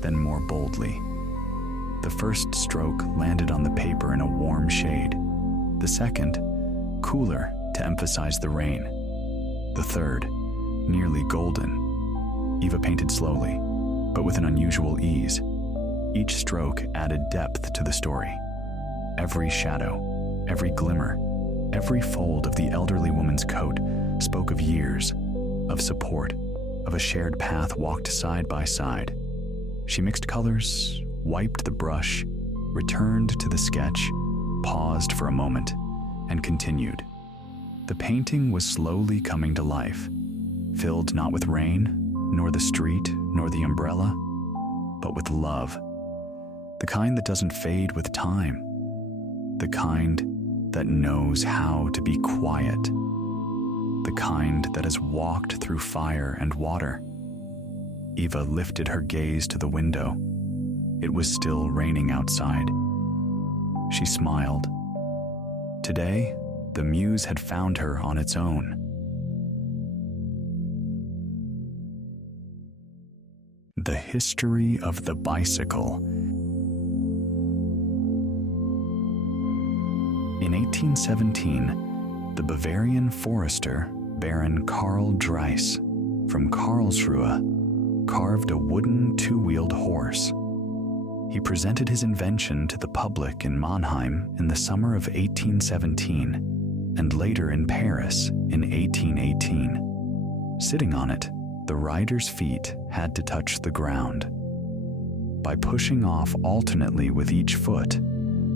then more boldly. The first stroke landed on the paper in a warm shade. The second, cooler to emphasize the rain. The third, nearly golden. Eva painted slowly, but with an unusual ease. Each stroke added depth to the story. Every shadow, every glimmer, every fold of the elderly woman's coat spoke of years, of support, of a shared path walked side by side. She mixed colors, wiped the brush, returned to the sketch, paused for a moment, and continued. The painting was slowly coming to life, filled not with rain, nor the street, nor the umbrella, but with love. The kind that doesn't fade with time. The kind that knows how to be quiet. The kind that has walked through fire and water. Eva lifted her gaze to the window. It was still raining outside. She smiled. Today, the muse had found her on its own. The history of the bicycle. In 1817, the Bavarian forester Baron Karl Drais from Karlsruhe carved a wooden two-wheeled horse. He presented his invention to the public in Mannheim in the summer of 1817 and later in Paris in 1818. Sitting on it, the rider's feet had to touch the ground. By pushing off alternately with each foot,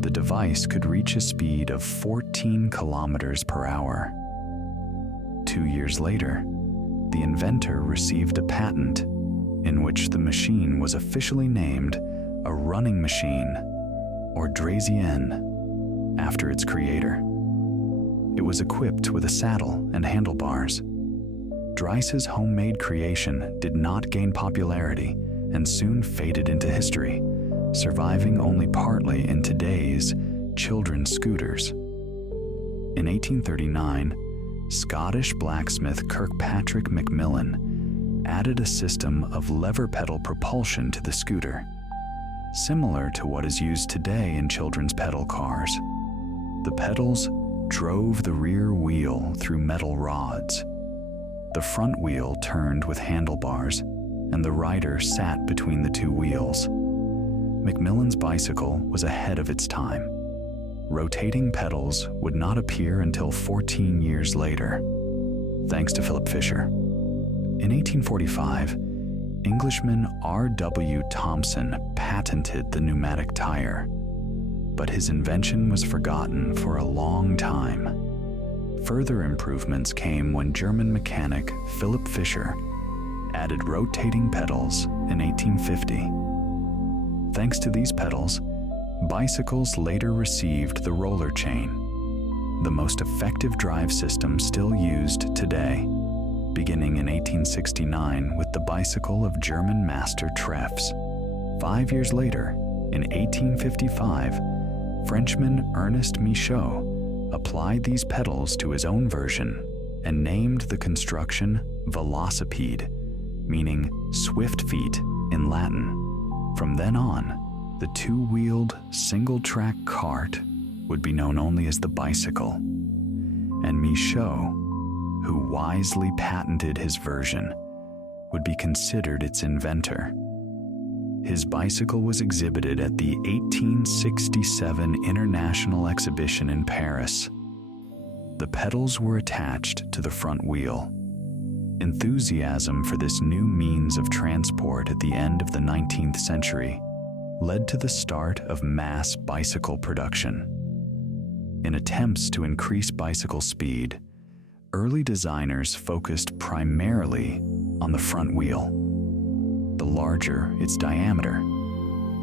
the device could reach a speed of 14 kilometers per hour. 2 years later, the inventor received a patent in which the machine was officially named a running machine, or Draisienne, after its creator. It was equipped with a saddle and handlebars. Dreis's homemade creation did not gain popularity and soon faded into history, surviving only partly in today's children's scooters. In 1839, Scottish blacksmith Kirkpatrick Macmillan added a system of lever pedal propulsion to the scooter, similar to what is used today in children's pedal cars. The pedals drove the rear wheel through metal rods. The front wheel turned with handlebars, and the rider sat between the two wheels. Macmillan's bicycle was ahead of its time. Rotating pedals would not appear until 14 years later, thanks to Philip Fisher. In 1845, Englishman R.W. Thompson patented the pneumatic tire, but his invention was forgotten for a long time. Further improvements came when German mechanic Philip Fischer added rotating pedals in 1850. Thanks to these pedals, bicycles later received the roller chain, the most effective drive system still used today, beginning in 1869 with the bicycle of German master Treffs. 5 years later, in 1855, Frenchman Ernest Michaud applied these pedals to his own version and named the construction velocipede, meaning swift feet in Latin. From then on, the two-wheeled, single-track cart would be known only as the bicycle, and Michaud, who wisely patented his version, would be considered its inventor. His bicycle was exhibited at the 1867 International Exhibition in Paris. The pedals were attached to the front wheel. Enthusiasm for this new means of transport at the end of the 19th century led to the start of mass bicycle production. In attempts to increase bicycle speed, early designers focused primarily on the front wheel. The larger its diameter,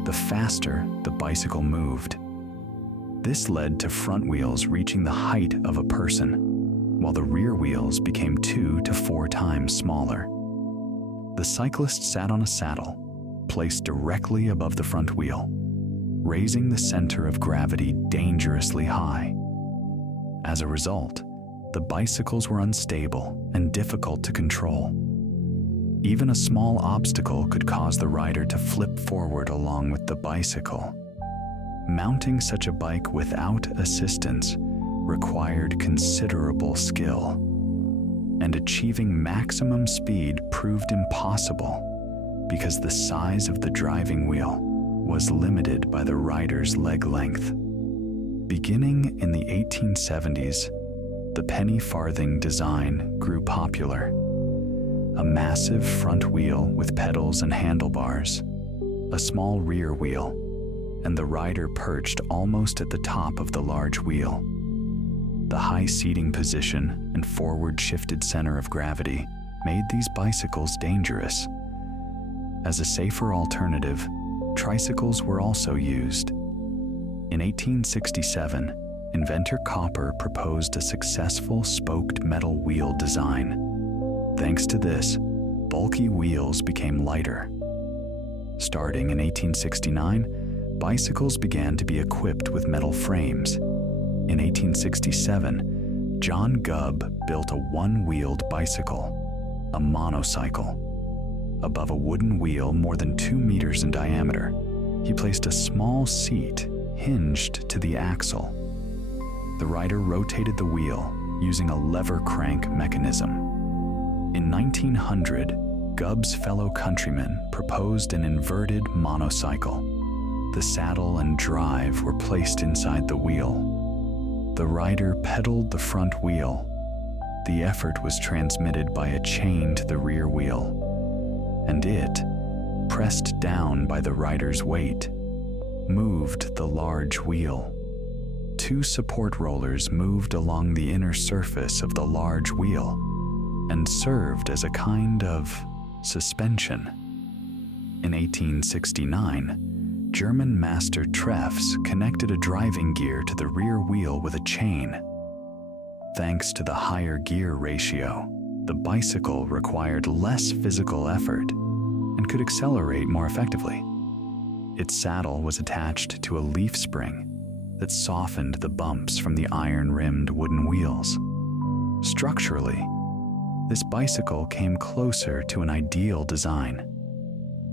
the faster the bicycle moved. This led to front wheels reaching the height of a person, while the rear wheels became 2 to 4 times smaller. The cyclist sat on a saddle, placed directly above the front wheel, raising the center of gravity dangerously high. As a result, the bicycles were unstable and difficult to control. Even a small obstacle could cause the rider to flip forward along with the bicycle. Mounting such a bike without assistance required considerable skill, and achieving maximum speed proved impossible because the size of the driving wheel was limited by the rider's leg length. Beginning in the 1870s, the penny farthing design grew popular. A massive front wheel with pedals and handlebars, a small rear wheel, and the rider perched almost at the top of the large wheel. The high seating position and forward shifted center of gravity made these bicycles dangerous. As a safer alternative, tricycles were also used. In 1867, inventor Copper proposed a successful spoked metal wheel design. Thanks to this, bulky wheels became lighter. Starting in 1869, bicycles began to be equipped with metal frames. In 1867, John Gubb built a one-wheeled bicycle, a monocycle. Above a wooden wheel more than 2 meters in diameter, he placed a small seat hinged to the axle. The rider rotated the wheel using a lever crank mechanism. In 1900, Gubb's fellow countrymen proposed an inverted monocycle. The saddle and drive were placed inside the wheel. The rider pedaled the front wheel. The effort was transmitted by a chain to the rear wheel, and it, pressed down by the rider's weight, moved the large wheel. 2 support rollers moved along the inner surface of the large wheel and served as a kind of suspension. In 1869, German master Treffs connected a driving gear to the rear wheel with a chain. Thanks to the higher gear ratio, the bicycle required less physical effort and could accelerate more effectively. Its saddle was attached to a leaf spring that softened the bumps from the iron-rimmed wooden wheels. Structurally, this bicycle came closer to an ideal design,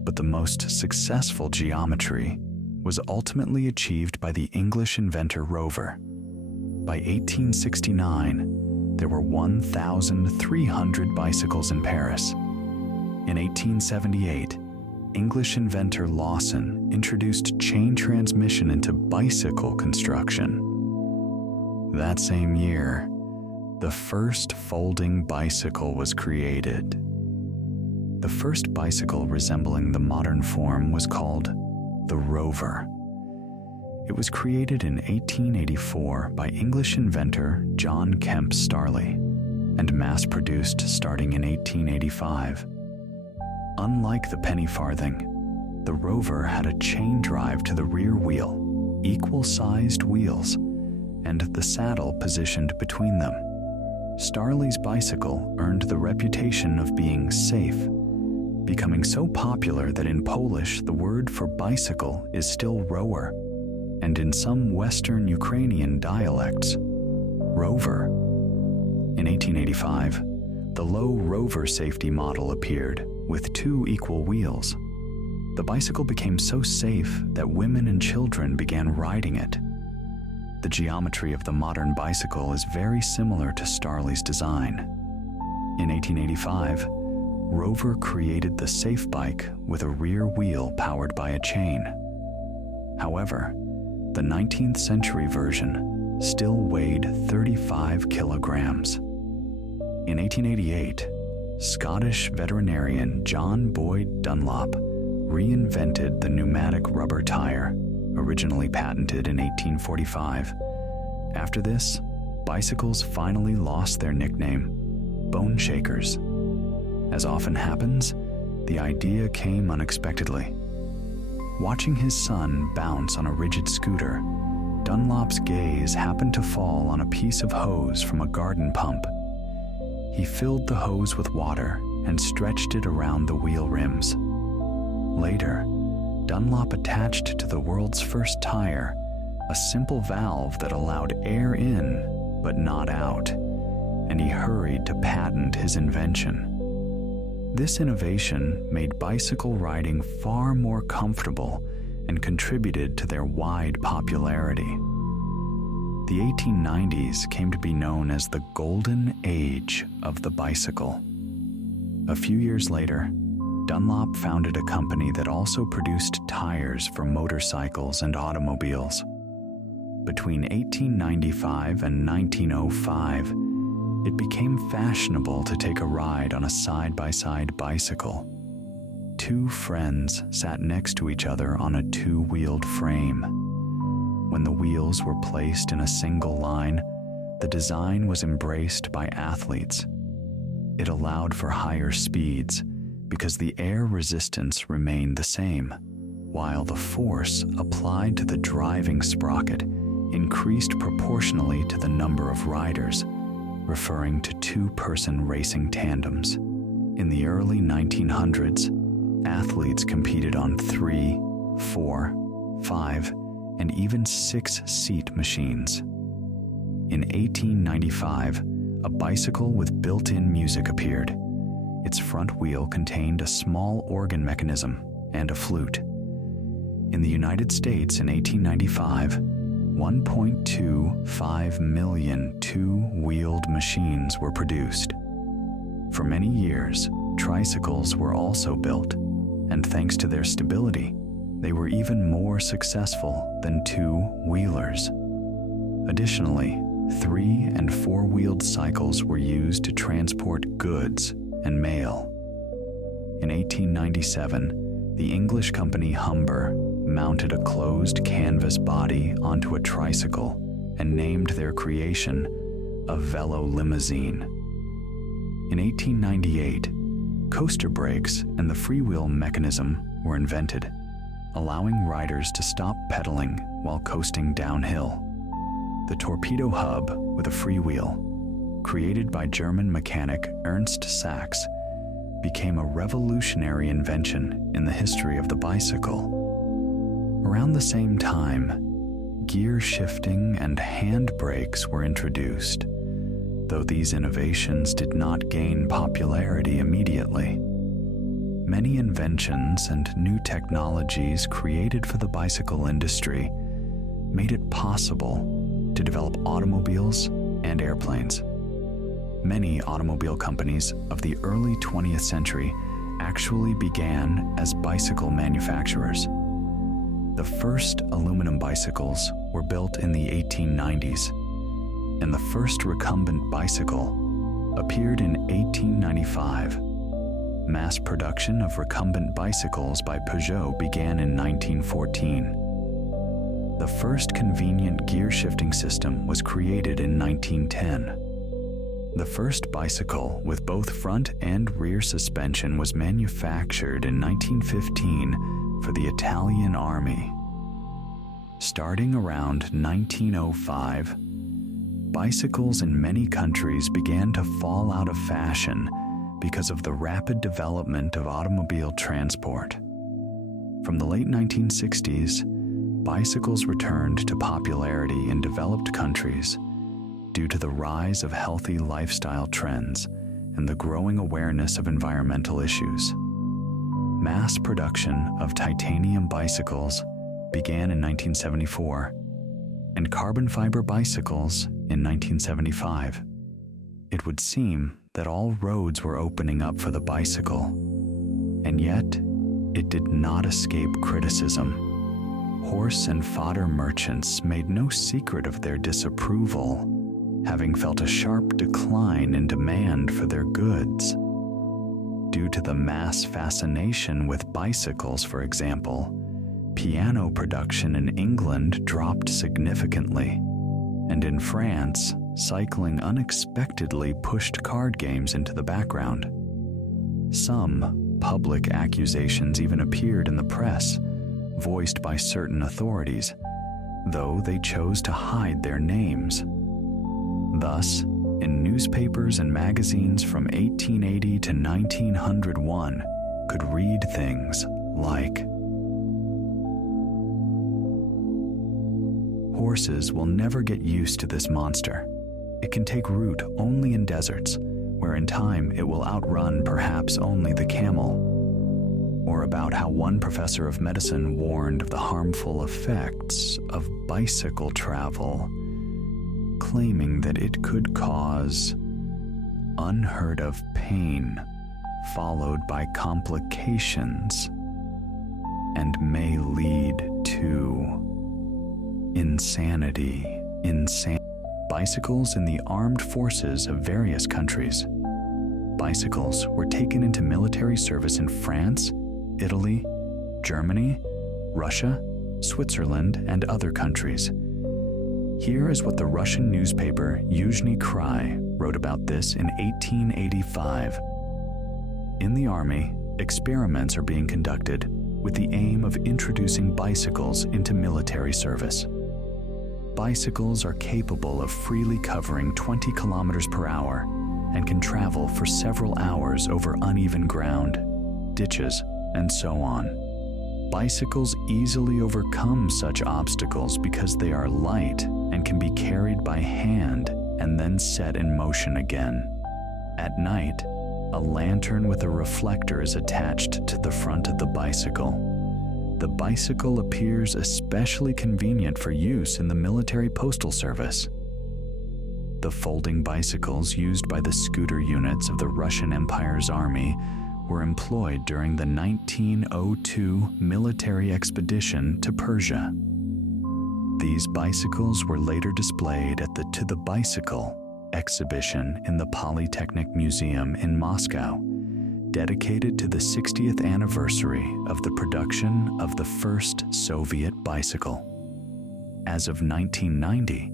but the most successful geometry was ultimately achieved by the English inventor Rover. By 1869, there were 1,300 bicycles in Paris. In 1878, English inventor Lawson introduced chain transmission into bicycle construction. That same year, the first folding bicycle was created. The first bicycle resembling the modern form was called the Rover. It was created in 1884 by English inventor John Kemp Starley and mass-produced starting in 1885. Unlike the penny farthing, the Rover had a chain drive to the rear wheel, equal-sized wheels, and the saddle positioned between them. Starley's bicycle earned the reputation of being safe, becoming so popular that in Polish the word for bicycle is still rower, and in some Western Ukrainian dialects, rover. In 1885, the low Rover safety model appeared with 2 equal wheels. The bicycle became so safe that women and children began riding it. The geometry of the modern bicycle is very similar to Starley's design. In 1885, Rover created the safe bike with a rear wheel powered by a chain. However, the 19th century version still weighed 35 kilograms. In 1888, Scottish veterinarian John Boyd Dunlop reinvented the pneumatic rubber tire, originally patented in 1845. After this, bicycles finally lost their nickname, bone shakers. As often happens, the idea came unexpectedly. Watching his son bounce on a rigid scooter, Dunlop's gaze happened to fall on a piece of hose from a garden pump. He filled the hose with water and stretched it around the wheel rims. Later, Dunlop attached to the world's first tire a simple valve that allowed air in but not out, and he hurried to patent his invention. This innovation made bicycle riding far more comfortable and contributed to their wide popularity. The 1890s came to be known as the golden age of the bicycle. A few years later, Dunlop founded a company that also produced tires for motorcycles and automobiles. Between 1895 and 1905, it became fashionable to take a ride on a side-by-side bicycle. Two friends sat next to each other on a two-wheeled frame. When the wheels were placed in a single line, the design was embraced by athletes. It allowed for higher speeds because the air resistance remained the same, while the force applied to the driving sprocket increased proportionally to the number of riders, referring to two-person racing tandems. In the early 1900s, athletes competed on 3, 4, 5, and even 6-seat machines. In 1895, a bicycle with built-in music appeared. Its front wheel contained a small organ mechanism and a flute. In the United States in 1895, 1.25 million two-wheeled machines were produced. For many years, tricycles were also built, and thanks to their stability, they were even more successful than two-wheelers. Additionally, 3- and 4-wheeled cycles were used to transport goods and mail. In 1897, the English company Humber mounted a closed canvas body onto a tricycle and named their creation a Velo Limousine. In 1898, coaster brakes and the freewheel mechanism were invented, allowing riders to stop pedaling while coasting downhill. The torpedo hub with a freewheel, created by German mechanic Ernst Sachs, became a revolutionary invention in the history of the bicycle. Around the same time, gear shifting and hand brakes were introduced, though these innovations did not gain popularity immediately. Many inventions and new technologies created for the bicycle industry made it possible to develop automobiles and airplanes. Many automobile companies of the early 20th century actually began as bicycle manufacturers. The first aluminum bicycles were built in the 1890s, and the first recumbent bicycle appeared in 1895. Mass production of recumbent bicycles by Peugeot began in 1914. The first convenient gear shifting system was created in 1910. The first bicycle with both front and rear suspension was manufactured in 1915 for the Italian Army. Starting around 1905, bicycles in many countries began to fall out of fashion because of the rapid development of automobile transport. From the late 1960s, bicycles returned to popularity in developed countries due to the rise of healthy lifestyle trends and the growing awareness of environmental issues. Mass production of titanium bicycles began in 1974, and carbon fiber bicycles in 1975. It would seem that all roads were opening up for the bicycle, and yet it did not escape criticism. Horse and fodder merchants made no secret of their disapproval, having felt a sharp decline in demand for their goods. Due to the mass fascination with bicycles, for example, piano production in England dropped significantly, and in France, cycling unexpectedly pushed card games into the background. Some public accusations even appeared in the press, voiced by certain authorities, though they chose to hide their names. Thus, in newspapers and magazines from 1880 to 1901 could read things like, "Horses will never get used to this monster. It can take root only in deserts, where in time it will outrun perhaps only the camel." Or about how one professor of medicine warned of the harmful effects of bicycle travel claiming that it could cause unheard of pain, followed by complications, and may lead to insanity. Bicycles in the armed forces of various countries. Bicycles were taken into military service in France, Italy, Germany, Russia, Switzerland, and other countries. Here is what the Russian newspaper Yuzhny Krai wrote about this in 1885. In the army, experiments are being conducted with the aim of introducing bicycles into military service. Bicycles are capable of freely covering 20 kilometers per hour and can travel for several hours over uneven ground, ditches, and so on. Bicycles easily overcome such obstacles because they are light and can be carried by hand and then set in motion again. At night, a lantern with a reflector is attached to the front of the bicycle. The bicycle appears especially convenient for use in the military postal service. The folding bicycles used by the scooter units of the Russian Empire's army were employed during the 1902 military expedition to Persia. These bicycles were later displayed at the To the Bicycle exhibition in the Polytechnic Museum in Moscow, dedicated to the 60th anniversary of the production of the first Soviet bicycle. As of 1990,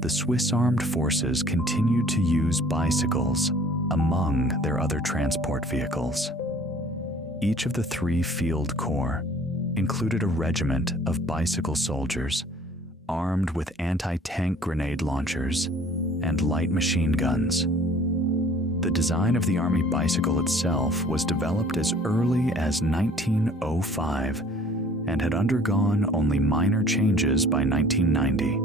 the Swiss Armed Forces continued to use bicycles among their other transport vehicles. Each of the 3 field corps included a regiment of bicycle soldiers armed with anti-tank grenade launchers and light machine guns. The design of the Army bicycle itself was developed as early as 1905 and had undergone only minor changes by 1990.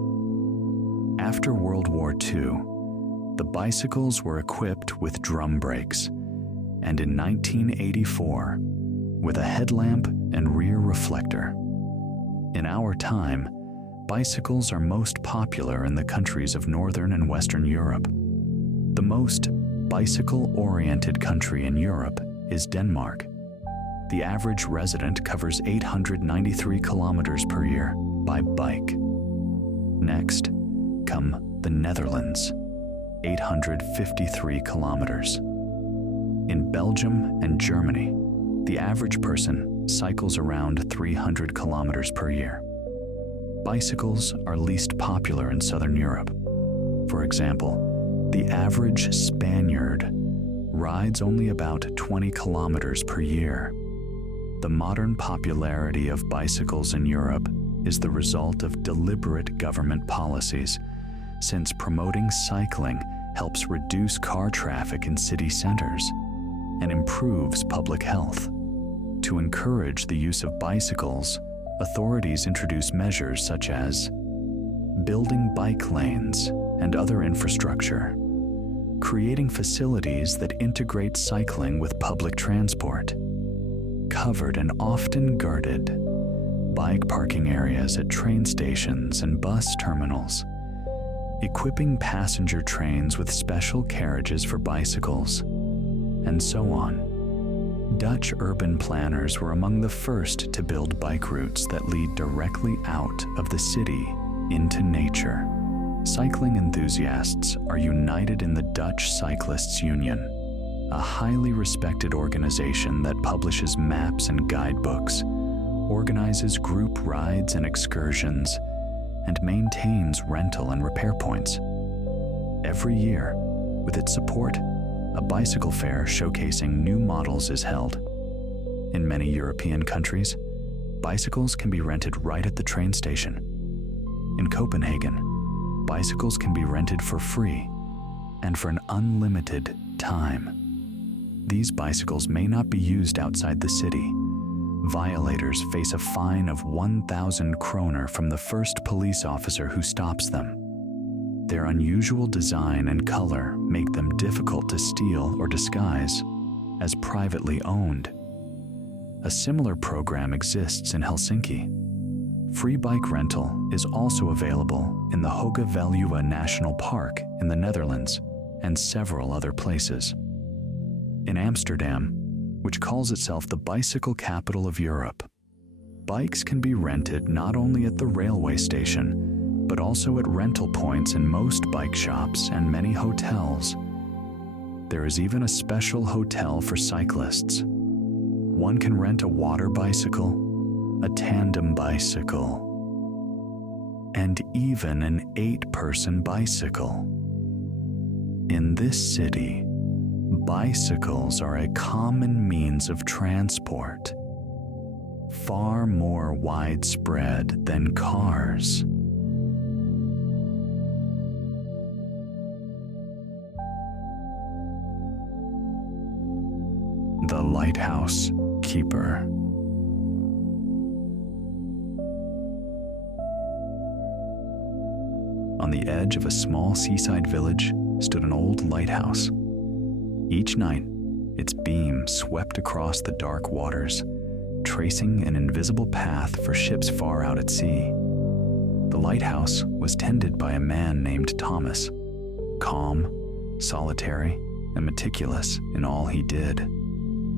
After World War II, the bicycles were equipped with drum brakes, and in 1984, with a headlamp and rear reflector. In our time, bicycles are most popular in the countries of Northern and Western Europe. The most bicycle-oriented country in Europe is Denmark. The average resident covers 893 kilometers per year by bike. Next come the Netherlands, 853 kilometers. In Belgium and Germany, the average person cycles around 300 kilometers per year. Bicycles are least popular in Southern Europe. For example, the average Spaniard rides only about 20 kilometers per year. The modern popularity of bicycles in Europe is the result of deliberate government policies, since promoting cycling helps reduce car traffic in city centers and improves public health. To encourage the use of bicycles, authorities introduce measures such as building bike lanes and other infrastructure, creating facilities that integrate cycling with public transport, covered and often guarded bike parking areas at train stations and bus terminals, equipping passenger trains with special carriages for bicycles, and so on. Dutch urban planners were among the first to build bike routes that lead directly out of the city into nature. Cycling enthusiasts are united in the Dutch Cyclists Union, a highly respected organization that publishes maps and guidebooks, organizes group rides and excursions, and maintains rental and repair points. Every year, with its support, a bicycle fair showcasing new models is held. In many European countries, bicycles can be rented right at the train station. In Copenhagen, bicycles can be rented for free and for an unlimited time. These bicycles may not be used outside the city. Violators face a fine of 1,000 kroner from the first police officer who stops them. Their unusual design and color make them difficult to steal or disguise as privately owned. A similar program exists in Helsinki. Free bike rental is also available in the Hoge Veluwe National Park in the Netherlands and several other places. In Amsterdam, which calls itself the bicycle capital of Europe, bikes can be rented not only at the railway station, but also at rental points in most bike shops and many hotels. There is even a special hotel for cyclists. One can rent a water bicycle, a tandem bicycle, and even an 8-person bicycle. In this city, bicycles are a common means of transport, far more widespread than cars. The Lighthousw Keeper. On the edge of a small seaside village stood an old lighthouse. Each night, its beam swept across the dark waters, tracing an invisible path for ships far out at sea. The lighthouse was tended by a man named Thomas, calm, solitary, and meticulous in all he did.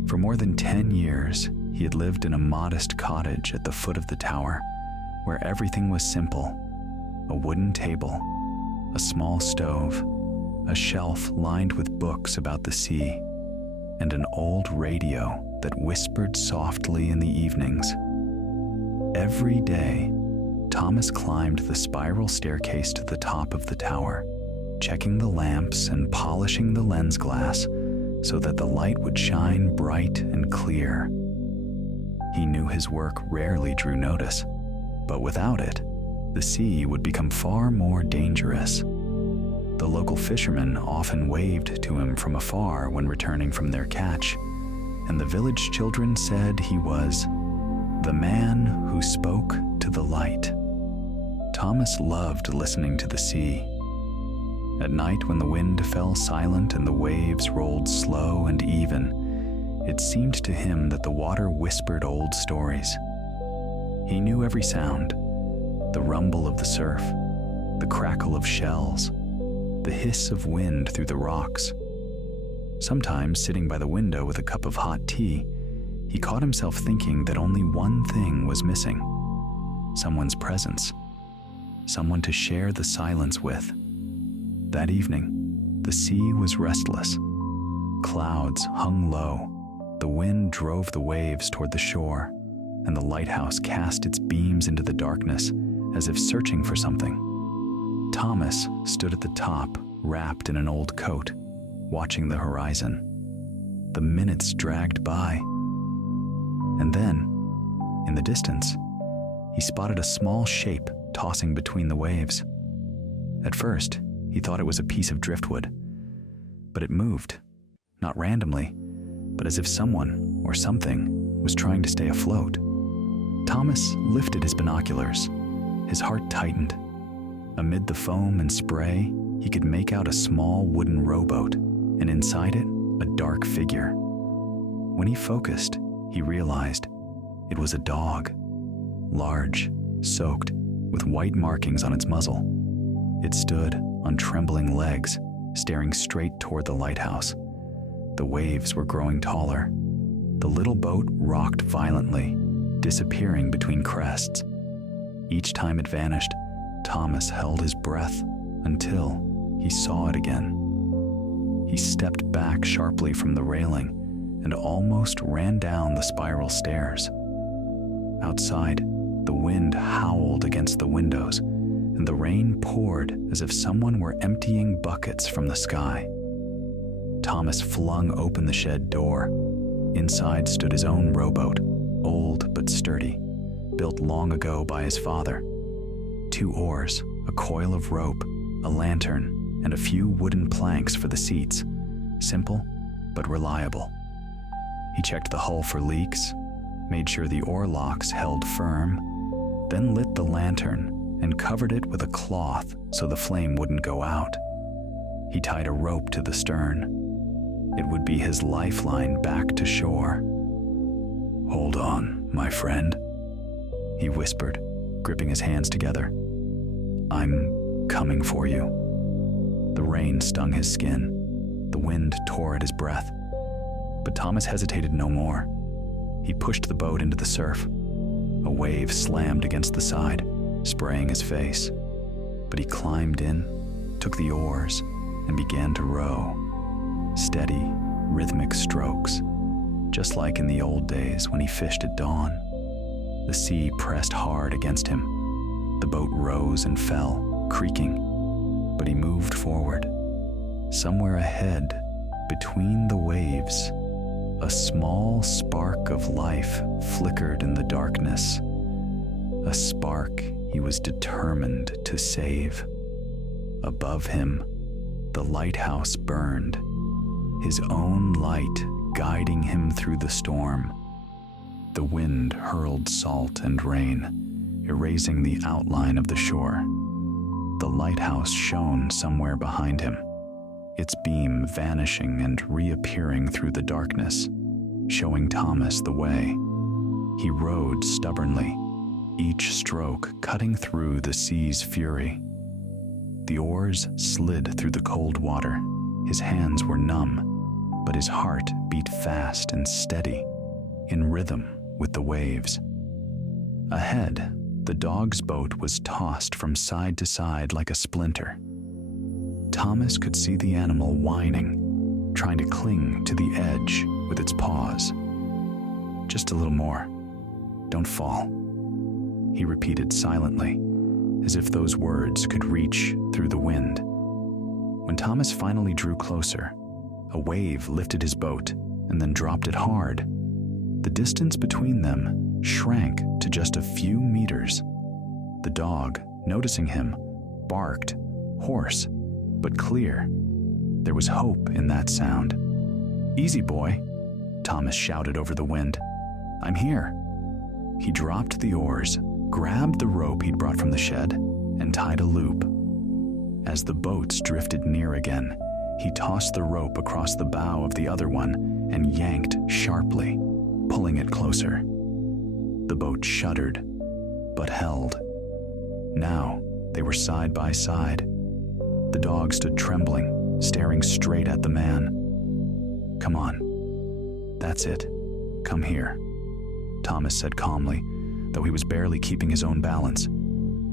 For more than 10 years, he had lived in a modest cottage at the foot of the tower, where everything was simple: a wooden table, a small stove, a shelf lined with books about the sea, and an old radio that whispered softly in the evenings. Every day, Thomas climbed the spiral staircase to the top of the tower, checking the lamps and polishing the lens glass so that the light would shine bright and clear. He knew his work rarely drew notice, but without it, the sea would become far more dangerous. The local fishermen often waved to him from afar when returning from their catch, and the village children said he was the man who spoke to the light. Thomas loved listening to the sea. At night, when the wind fell silent and the waves rolled slow and even, it seemed to him that the water whispered old stories. He knew every sound: the rumble of the surf, the crackle of shells, the hiss of wind through the rocks. Sometimes, sitting by the window with a cup of hot tea, he caught himself thinking that only one thing was missing: someone's presence, someone to share the silence with. That evening, the sea was restless. Clouds hung low, the wind drove the waves toward the shore, and the lighthouse cast its beams into the darkness as if searching for something. Thomas stood at the top, wrapped in an old coat, watching the horizon. The minutes dragged by. And then, in the distance, he spotted a small shape tossing between the waves. At first, he thought it was a piece of driftwood, but it moved, not randomly, but as if someone or something was trying to stay afloat. Thomas lifted his binoculars. His heart tightened. Amid the foam and spray, he could make out a small wooden rowboat, and inside it, a dark figure. When he focused, he realized it was a dog, large, soaked, with white markings on its muzzle. It stood on trembling legs, staring straight toward the lighthouse. The waves were growing taller. The little boat rocked violently, disappearing between crests. Each time it vanished, Thomas held his breath until he saw it again. He stepped back sharply from the railing and almost ran down the spiral stairs. Outside, the wind howled against the windows, and the rain poured as if someone were emptying buckets from the sky. Thomas flung open the shed door. Inside stood his own rowboat, old but sturdy, built long ago by his father. 2 oars, a coil of rope, a lantern, and a few wooden planks for the seats. Simple, but reliable. He checked the hull for leaks, made sure the oar locks held firm, then lit the lantern and covered it with a cloth so the flame wouldn't go out. He tied a rope to the stern. It would be his lifeline back to shore. "Hold on, my friend," he whispered, gripping his hands together. "I'm coming for you." The rain stung his skin. The wind tore at his breath. But Thomas hesitated no more. He pushed the boat into the surf. A wave slammed against the side, spraying his face. But he climbed in, took the oars, and began to row. Steady, rhythmic strokes, just like in the old days when he fished at dawn. The sea pressed hard against him. The boat rose and fell, creaking, but he moved forward. Somewhere ahead, between the waves, a small spark of life flickered in the darkness. A spark he was determined to save. Above him, the lighthouse burned, his own light guiding him through the storm. The wind hurled salt and rain, erasing the outline of the shore. The lighthouse shone somewhere behind him, its beam vanishing and reappearing through the darkness, showing Thomas the way. He rowed stubbornly, each stroke cutting through the sea's fury. The oars slid through the cold water. His hands were numb, but his heart beat fast and steady, in rhythm with the waves. Ahead, the dog's boat was tossed from side to side like a splinter. Thomas could see the animal whining, trying to cling to the edge with its paws. "Just a little more. Don't fall," he repeated silently, as if those words could reach through the wind. When Thomas finally drew closer, a wave lifted his boat and then dropped it hard. The distance between them shrank to just a few meters. The dog, noticing him, barked, hoarse but clear. There was hope in that sound. "Easy, boy," Thomas shouted over the wind. "I'm here." He dropped the oars, grabbed the rope he'd brought from the shed, and tied a loop. As the boats drifted near again, he tossed the rope across the bow of the other one and yanked sharply, pulling it closer. The boat shuddered, but held. Now they were side by side. The dog stood trembling, staring straight at the man. "Come on. That's it. Come here," Thomas said calmly, though he was barely keeping his own balance.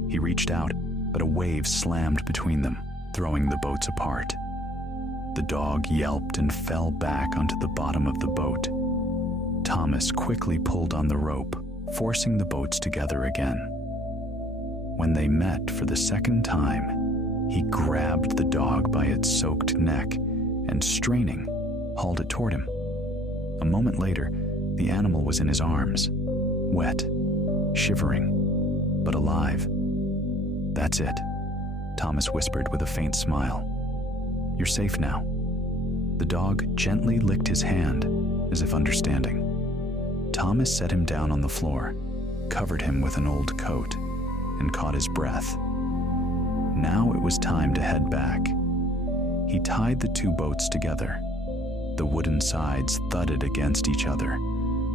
He reached out, but a wave slammed between them, throwing the boats apart. The dog yelped and fell back onto the bottom of the boat. Thomas quickly pulled on the rope, forcing the boats together again. When they met for the second time, he grabbed the dog by its soaked neck and, straining, hauled it toward him. A moment later, the animal was in his arms, wet, shivering, but alive. "That's it," Thomas whispered with a faint smile. "You're safe now." The dog gently licked his hand, as if understanding. Thomas set him down on the floor, covered him with an old coat, and caught his breath. Now it was time to head back. He tied the two boats together. The wooden sides thudded against each other,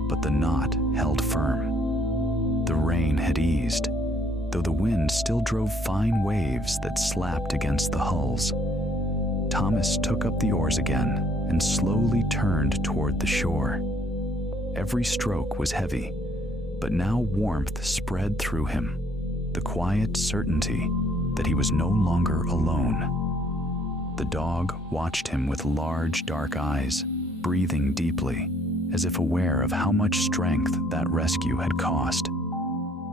but the knot held firm. The rain had eased, though the wind still drove fine waves that slapped against the hulls. Thomas took up the oars again and slowly turned toward the shore. Every stroke was heavy, but now warmth spread through him, the quiet certainty that he was no longer alone. The dog watched him with large, dark eyes, breathing deeply, as if aware of how much strength that rescue had cost.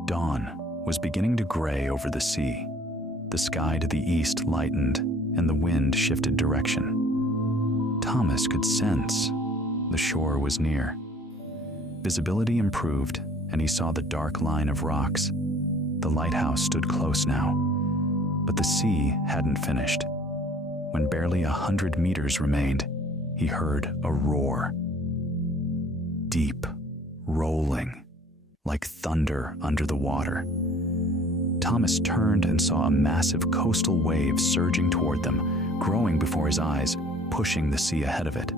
Dawn was beginning to gray over the sea. The sky to the east lightened, and the wind shifted direction. Thomas could sense the shore was near. Visibility improved, and he saw the dark line of rocks. The lighthouse stood close now, but the sea hadn't finished. When barely 100 meters remained, he heard a roar. Deep, rolling, like thunder under the water. Thomas turned and saw a massive coastal wave surging toward them, growing before his eyes, pushing the sea ahead of it.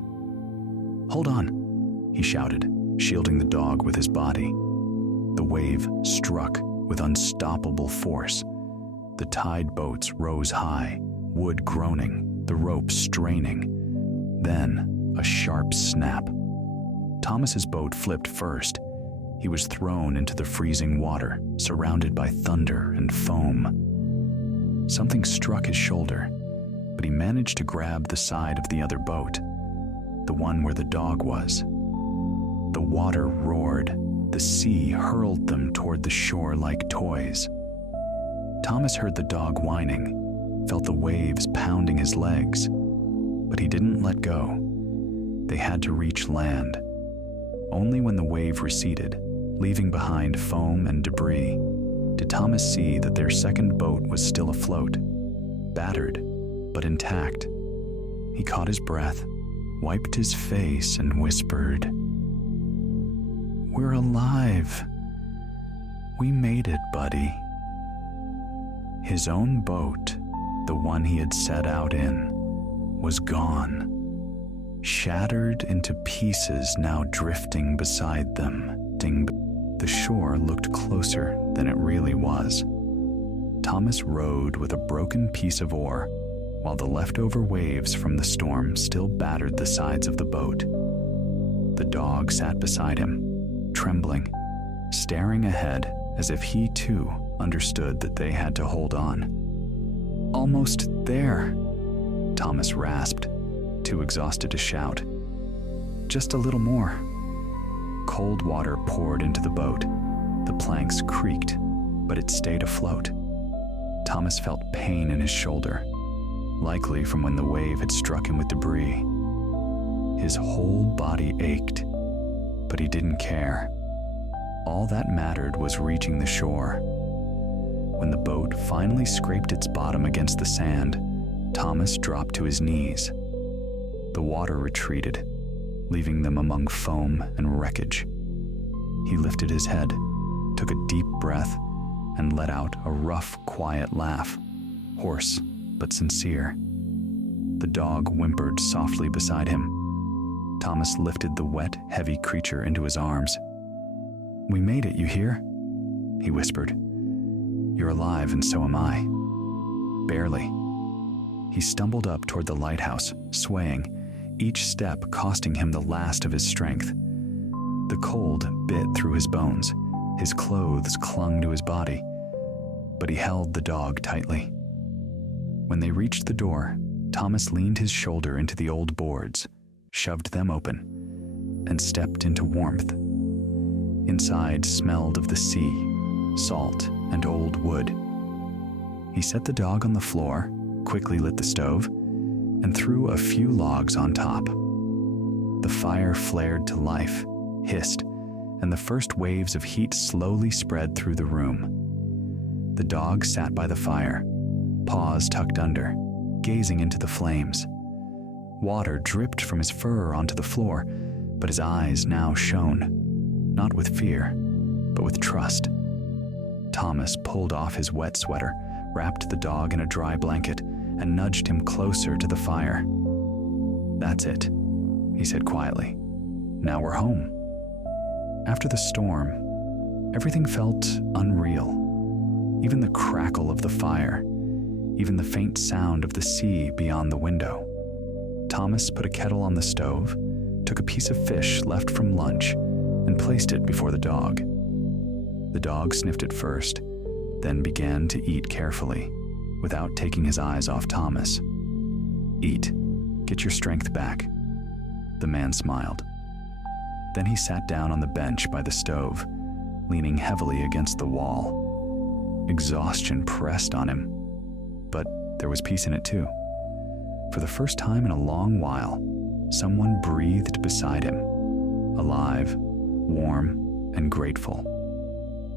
"Hold on," he shouted, shielding the dog with his body. The wave struck with unstoppable force. The tide boats rose high, wood groaning, the rope straining. Then, a sharp snap. Thomas's boat flipped first. He was thrown into the freezing water, surrounded by thunder and foam. Something struck his shoulder, but he managed to grab the side of the other boat, the one where the dog was. The water roared. The sea hurled them toward the shore like toys. Thomas heard the dog whining, felt the waves pounding his legs, but he didn't let go. They had to reach land. Only when the wave receded, leaving behind foam and debris, did Thomas see that their second boat was still afloat, battered, but intact. He caught his breath, wiped his face, and whispered, "We're alive. We made it, buddy." His own boat, the one he had set out in, was gone, shattered into pieces now drifting beside them. The shore looked closer than it really was. Thomas rowed with a broken piece of oar, while the leftover waves from the storm still battered the sides of the boat. The dog sat beside him, trembling, staring ahead as if he too understood that they had to hold on. "Almost there," Thomas rasped, too exhausted to shout. "Just a little more." Cold water poured into the boat. The planks creaked, but it stayed afloat. Thomas felt pain in his shoulder, likely from when the wave had struck him with debris. His whole body ached, but he didn't care. All that mattered was reaching the shore. When the boat finally scraped its bottom against the sand, Thomas dropped to his knees. The water retreated, leaving them among foam and wreckage. He lifted his head, took a deep breath, and let out a rough, quiet laugh, hoarse but sincere. The dog whimpered softly beside him. Thomas lifted the wet, heavy creature into his arms. "We made it, you hear?" he whispered. "You're alive, and so am I." Barely. He stumbled up toward the lighthouse, swaying, each step costing him the last of his strength. The cold bit through his bones. His clothes clung to his body, but he held the dog tightly. When they reached the door, Thomas leaned his shoulder into the old boards, shoved them open, and stepped into warmth. Inside smelled of the sea, salt, and old wood. He set the dog on the floor, quickly lit the stove, and threw a few logs on top. The fire flared to life, hissed, and the first waves of heat slowly spread through the room. The dog sat by the fire, paws tucked under, gazing into the flames. Water dripped from his fur onto the floor, but his eyes now shone, not with fear, but with trust. Thomas pulled off his wet sweater, wrapped the dog in a dry blanket, and nudged him closer to the fire. "That's it," he said quietly. "Now we're home." After the storm, everything felt unreal. Even the crackle of the fire, even the faint sound of the sea beyond the window. Thomas put a kettle on the stove, took a piece of fish left from lunch, and placed it before the dog. The dog sniffed it first, then began to eat carefully, without taking his eyes off Thomas. "Eat. Get your strength back." The man smiled. Then he sat down on the bench by the stove, leaning heavily against the wall. Exhaustion pressed on him, but there was peace in it too. For the first time in a long while, someone breathed beside him, alive, warm, and grateful.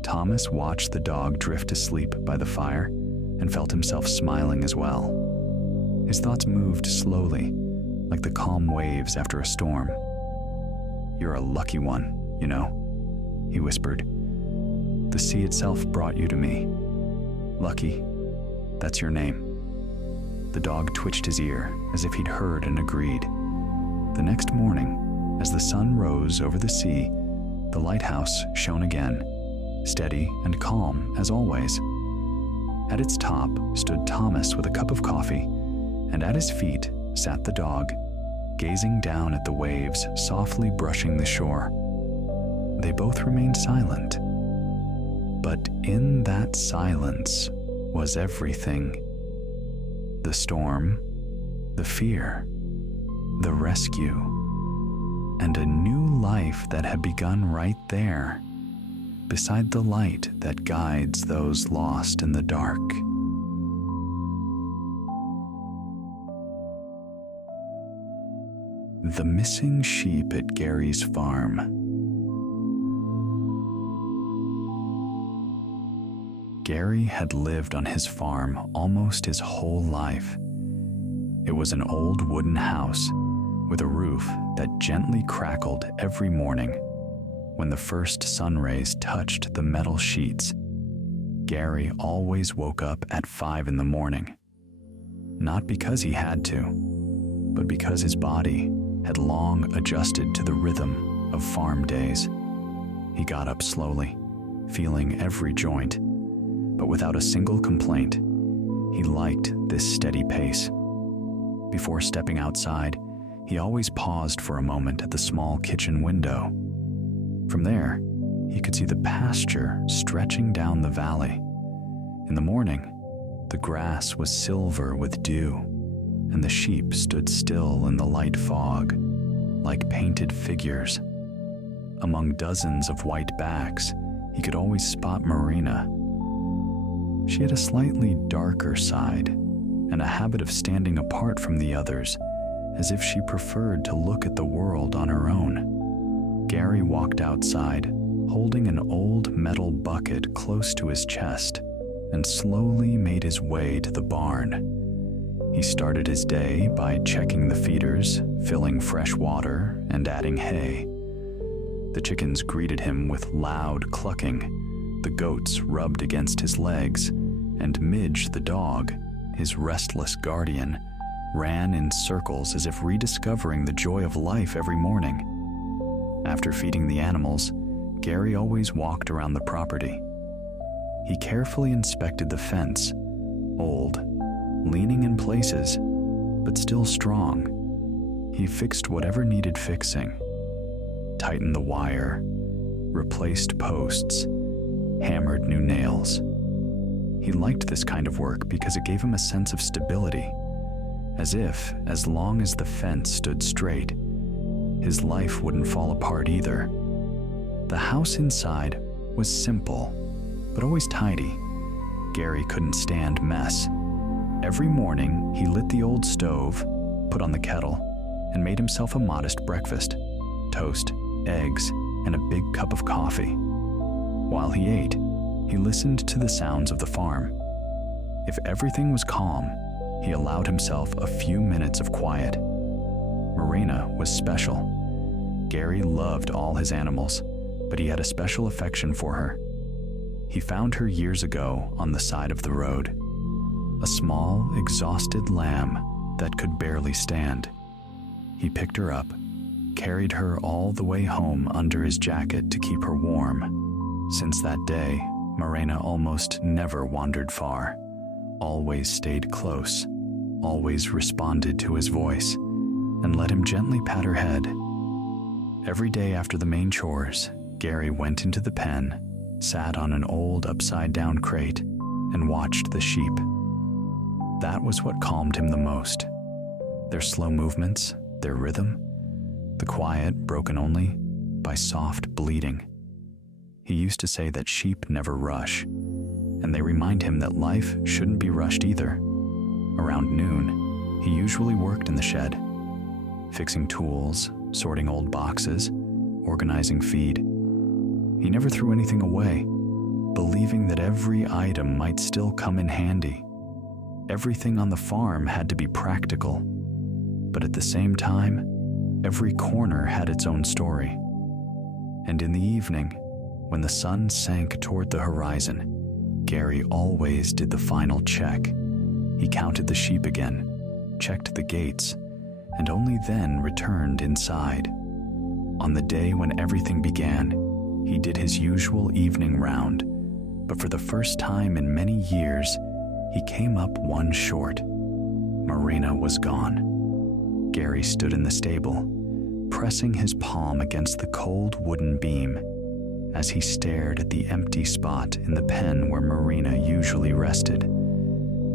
Thomas watched the dog drift to sleep by the fire and felt himself smiling as well. His thoughts moved slowly, like the calm waves after a storm. "You're a lucky one, you know," he whispered. "The sea itself brought you to me. Lucky, that's your name." The dog twitched his ear as if he'd heard and agreed. The next morning, as the sun rose over the sea, the lighthouse shone again, steady and calm as always. At its top stood Thomas with a cup of coffee, and at his feet sat the dog, gazing down at the waves softly brushing the shore. They both remained silent. But in that silence was everything. The storm, the fear, the rescue, and a new life that had begun right there, beside the light that guides those lost in the dark. The Missing Sheep at Gary's Farm. Gary had lived on his farm almost his whole life. It was an old wooden house with a roof that gently crackled every morning when the first sun rays touched the metal sheets. Gary always woke up at 5 in the morning, not because he had to, but because his body had long adjusted to the rhythm of farm days. He got up slowly, feeling every joint, but without a single complaint. He liked this steady pace. Before stepping outside, he always paused for a moment at the small kitchen window. From there, he could see the pasture stretching down the valley. In the morning, the grass was silver with dew, and the sheep stood still in the light fog, like painted figures. Among dozens of white backs, he could always spot Marina. She had a slightly darker side, and a habit of standing apart from the others, as if she preferred to look at the world on her own. Gary walked outside, holding an old metal bucket close to his chest, and slowly made his way to the barn. He started his day by checking the feeders, filling fresh water, and adding hay. The chickens greeted him with loud clucking. The goats rubbed against his legs, and Midge the dog, his restless guardian, ran in circles as if rediscovering the joy of life every morning. After feeding the animals, Gary always walked around the property. He carefully inspected the fence, old, leaning in places, but still strong. He fixed whatever needed fixing, tightened the wire, replaced posts, hammered new nails. He liked this kind of work because it gave him a sense of stability, as if, as long as the fence stood straight, his life wouldn't fall apart either. The house inside was simple, but always tidy. Gary couldn't stand mess. Every morning, he lit the old stove, put on the kettle, and made himself a modest breakfast: toast, eggs, and a big cup of coffee. While he ate, he listened to the sounds of the farm. If everything was calm, he allowed himself a few minutes of quiet. Marina was special. Gary loved all his animals, but he had a special affection for her. He found her years ago on the side of the road, a small, exhausted lamb that could barely stand. He picked her up, carried her all the way home under his jacket to keep her warm. Since that day, Marina almost never wandered far, always stayed close, always responded to his voice, and let him gently pat her head. Every day after the main chores, Gary went into the pen, sat on an old upside-down crate, and watched the sheep. That was what calmed him the most. Their slow movements, their rhythm, the quiet broken only by soft bleating. He used to say that sheep never rush, and they remind him that life shouldn't be rushed either. Around noon, he usually worked in the shed, fixing tools, sorting old boxes, organizing feed. He never threw anything away, believing that every item might still come in handy. Everything on the farm had to be practical, but at the same time, every corner had its own story. And in the evening, when the sun sank toward the horizon, Gary always did the final check. He counted the sheep again, checked the gates, and only then returned inside. On the day when everything began, He did his usual evening round, but for the first time in many years, he came up one short. Marina was gone. Gary stood in the stable, pressing his palm against the cold wooden beam as he stared at the empty spot in the pen where Marina usually rested.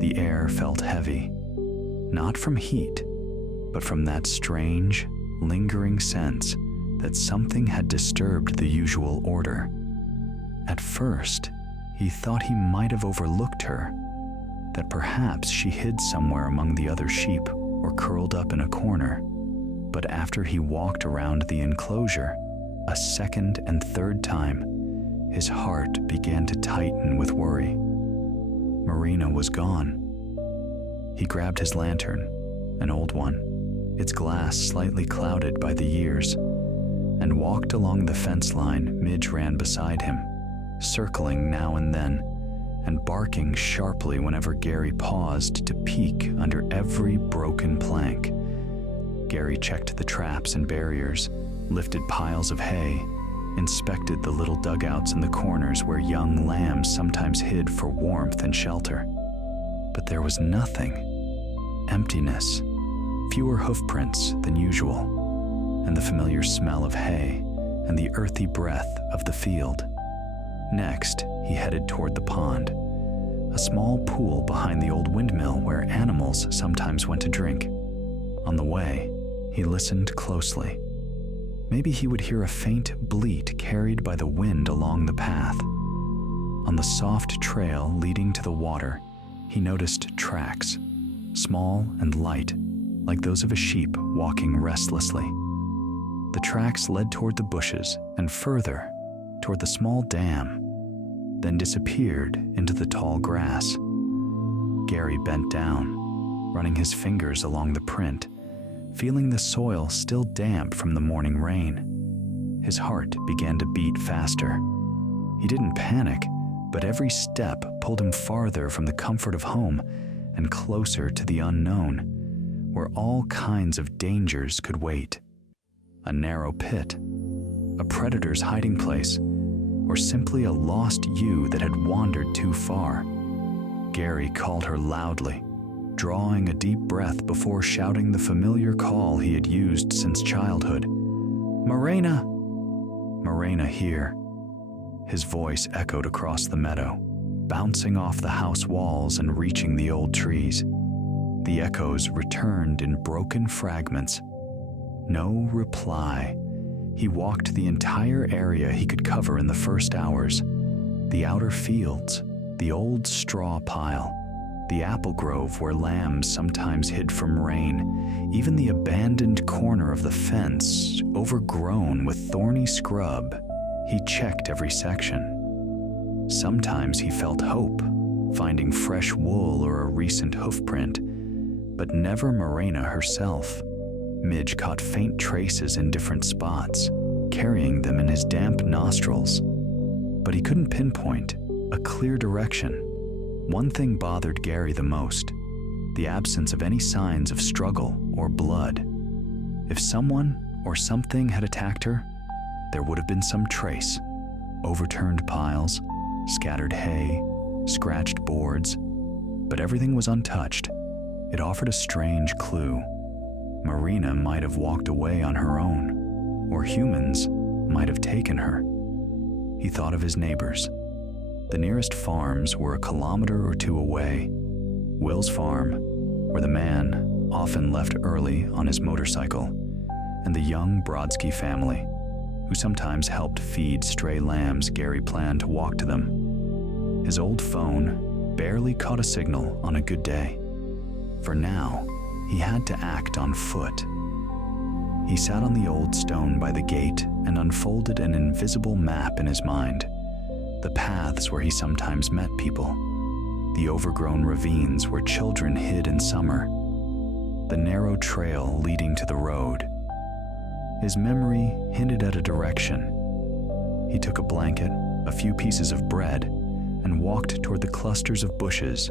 The air felt heavy, not from heat, but from that strange, lingering sense that something had disturbed the usual order. At first, he thought he might have overlooked her, that perhaps she hid somewhere among the other sheep or curled up in a corner. But after he walked around the enclosure, a second and third time, his heart began to tighten with worry. Marina was gone. He grabbed his lantern, an old one, its glass slightly clouded by the years, and walked along the fence line. Midge ran beside him, circling now and then, and barking sharply whenever Gary paused to peek under every broken plank. Gary checked the traps and barriers, lifted piles of hay, inspected the little dugouts in the corners where young lambs sometimes hid for warmth and shelter. But there was nothing. Emptiness, fewer hoofprints than usual, and the familiar smell of hay and the earthy breath of the field. Next, he headed toward the pond, a small pool behind the old windmill where animals sometimes went to drink. On the way, he listened closely. Maybe he would hear a faint bleat carried by the wind along the path. On the soft trail leading to the water, he noticed tracks, small and light, like those of a sheep walking restlessly. The tracks led toward the bushes and further toward the small dam, then disappeared into the tall grass. Gary bent down, running his fingers along the print, feeling the soil still damp from the morning rain. His heart began to beat faster. He didn't panic, but every step pulled him farther from the comfort of home and closer to the unknown, where all kinds of dangers could wait. A narrow pit, a predator's hiding place, or simply a lost ewe that had wandered too far. Gary called her loudly, drawing a deep breath before shouting the familiar call he had used since childhood. "Marina! Marina here." His voice echoed across the meadow, bouncing off the house walls and reaching the old trees. The echoes returned in broken fragments. No reply. He walked the entire area he could cover in the first hours. The outer fields, the old straw pile, the apple grove where lambs sometimes hid from rain, even the abandoned corner of the fence, overgrown with thorny scrub. He checked every section. Sometimes he felt hope, finding fresh wool or a recent hoofprint, but never Marina herself. Midge caught faint traces in different spots, carrying them in his damp nostrils. But he couldn't pinpoint a clear direction. One thing bothered Gary the most: the absence of any signs of struggle or blood. If someone or something had attacked her, there would have been some trace. Overturned piles, scattered hay, scratched boards, but everything was untouched. It offered a strange clue. Marina might have walked away on her own, or humans might have taken her. He thought of his neighbors. The nearest farms were a kilometer or two away. Will's farm, where the man often left early on his motorcycle, and the young Brodsky family, who sometimes helped feed stray lambs. Gary planned to walk to them. His old phone barely caught a signal on a good day. For now, he had to act on foot. He sat on the old stone by the gate and unfolded an invisible map in his mind. The paths where he sometimes met people, the overgrown ravines where children hid in summer, the narrow trail leading to the road. His memory hinted at a direction. He took a blanket, a few pieces of bread, and walked toward the clusters of bushes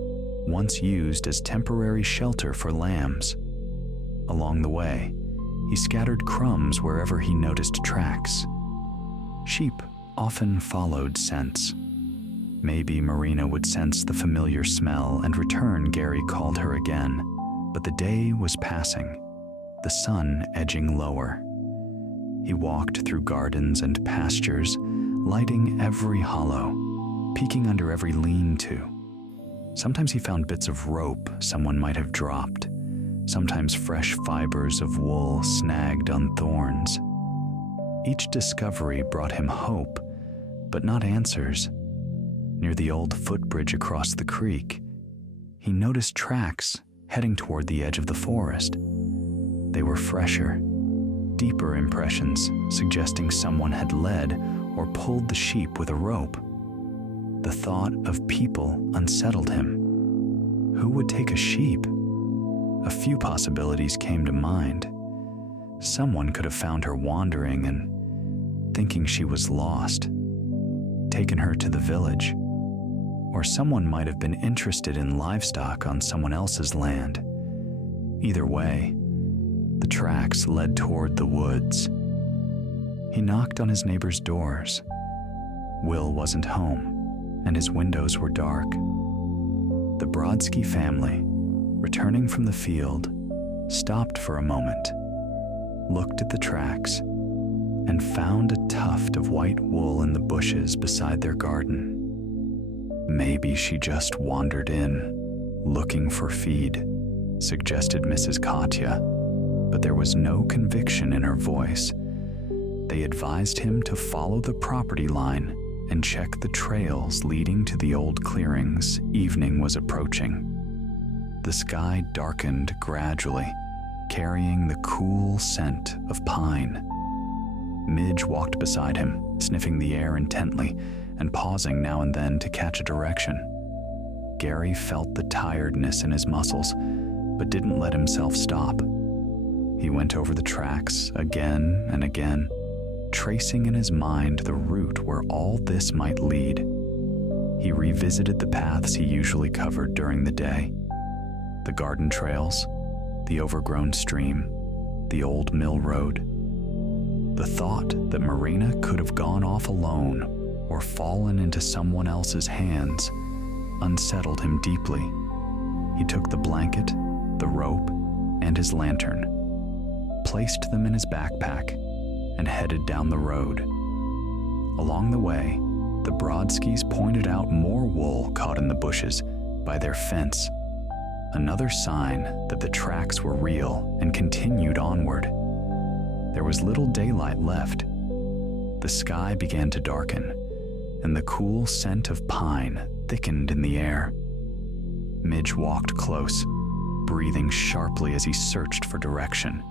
once used as temporary shelter for lambs. Along the way, he scattered crumbs wherever he noticed tracks. Sheep often followed scents. Maybe Marina would sense the familiar smell and return. Gary called her again, but the day was passing, the sun edging lower. He walked through gardens and pastures, lighting every hollow, peeking under every lean-to. Sometimes he found bits of rope someone might have dropped, sometimes fresh fibers of wool snagged on thorns. Each discovery brought him hope, but not answers. Near the old footbridge across the creek, he noticed tracks heading toward the edge of the forest. They were fresher, deeper impressions, suggesting someone had led or pulled the sheep with a rope. The thought of people unsettled him. Who would take a sheep? A few possibilities came to mind. Someone could have found her wandering and, thinking she was lost, taken her to the village. Or someone might have been interested in livestock on someone else's land. Either way, the tracks led toward the woods. He knocked on his neighbors' doors. Will wasn't home, and his windows were dark. The Brodsky family, returning from the field, stopped for a moment, looked at the tracks, and found a tuft of white wool in the bushes beside their garden. Maybe she just wandered in, looking for feed, suggested Mrs. Katya, but there was no conviction in her voice. They advised him to follow the property line and check the trails leading to the old clearings. Evening was approaching. The sky darkened gradually, carrying the cool scent of pine. Midge walked beside him, sniffing the air intently and pausing now and then to catch a direction. Gary felt the tiredness in his muscles, but didn't let himself stop. He went over the tracks again and again, tracing in his mind the route where all this might lead. He revisited the paths he usually covered during the day. The garden trails, the overgrown stream, the old mill road. The thought that Marina could have gone off alone or fallen into someone else's hands unsettled him deeply. He took the blanket, the rope, and his lantern, placed them in his backpack, and headed down the road. Along the way, the Brodskys pointed out more wool caught in the bushes by their fence, another sign that the tracks were real, and continued onward. There was little daylight left. The sky began to darken, and the cool scent of pine thickened in the air. Midge walked close, breathing sharply as he searched for direction.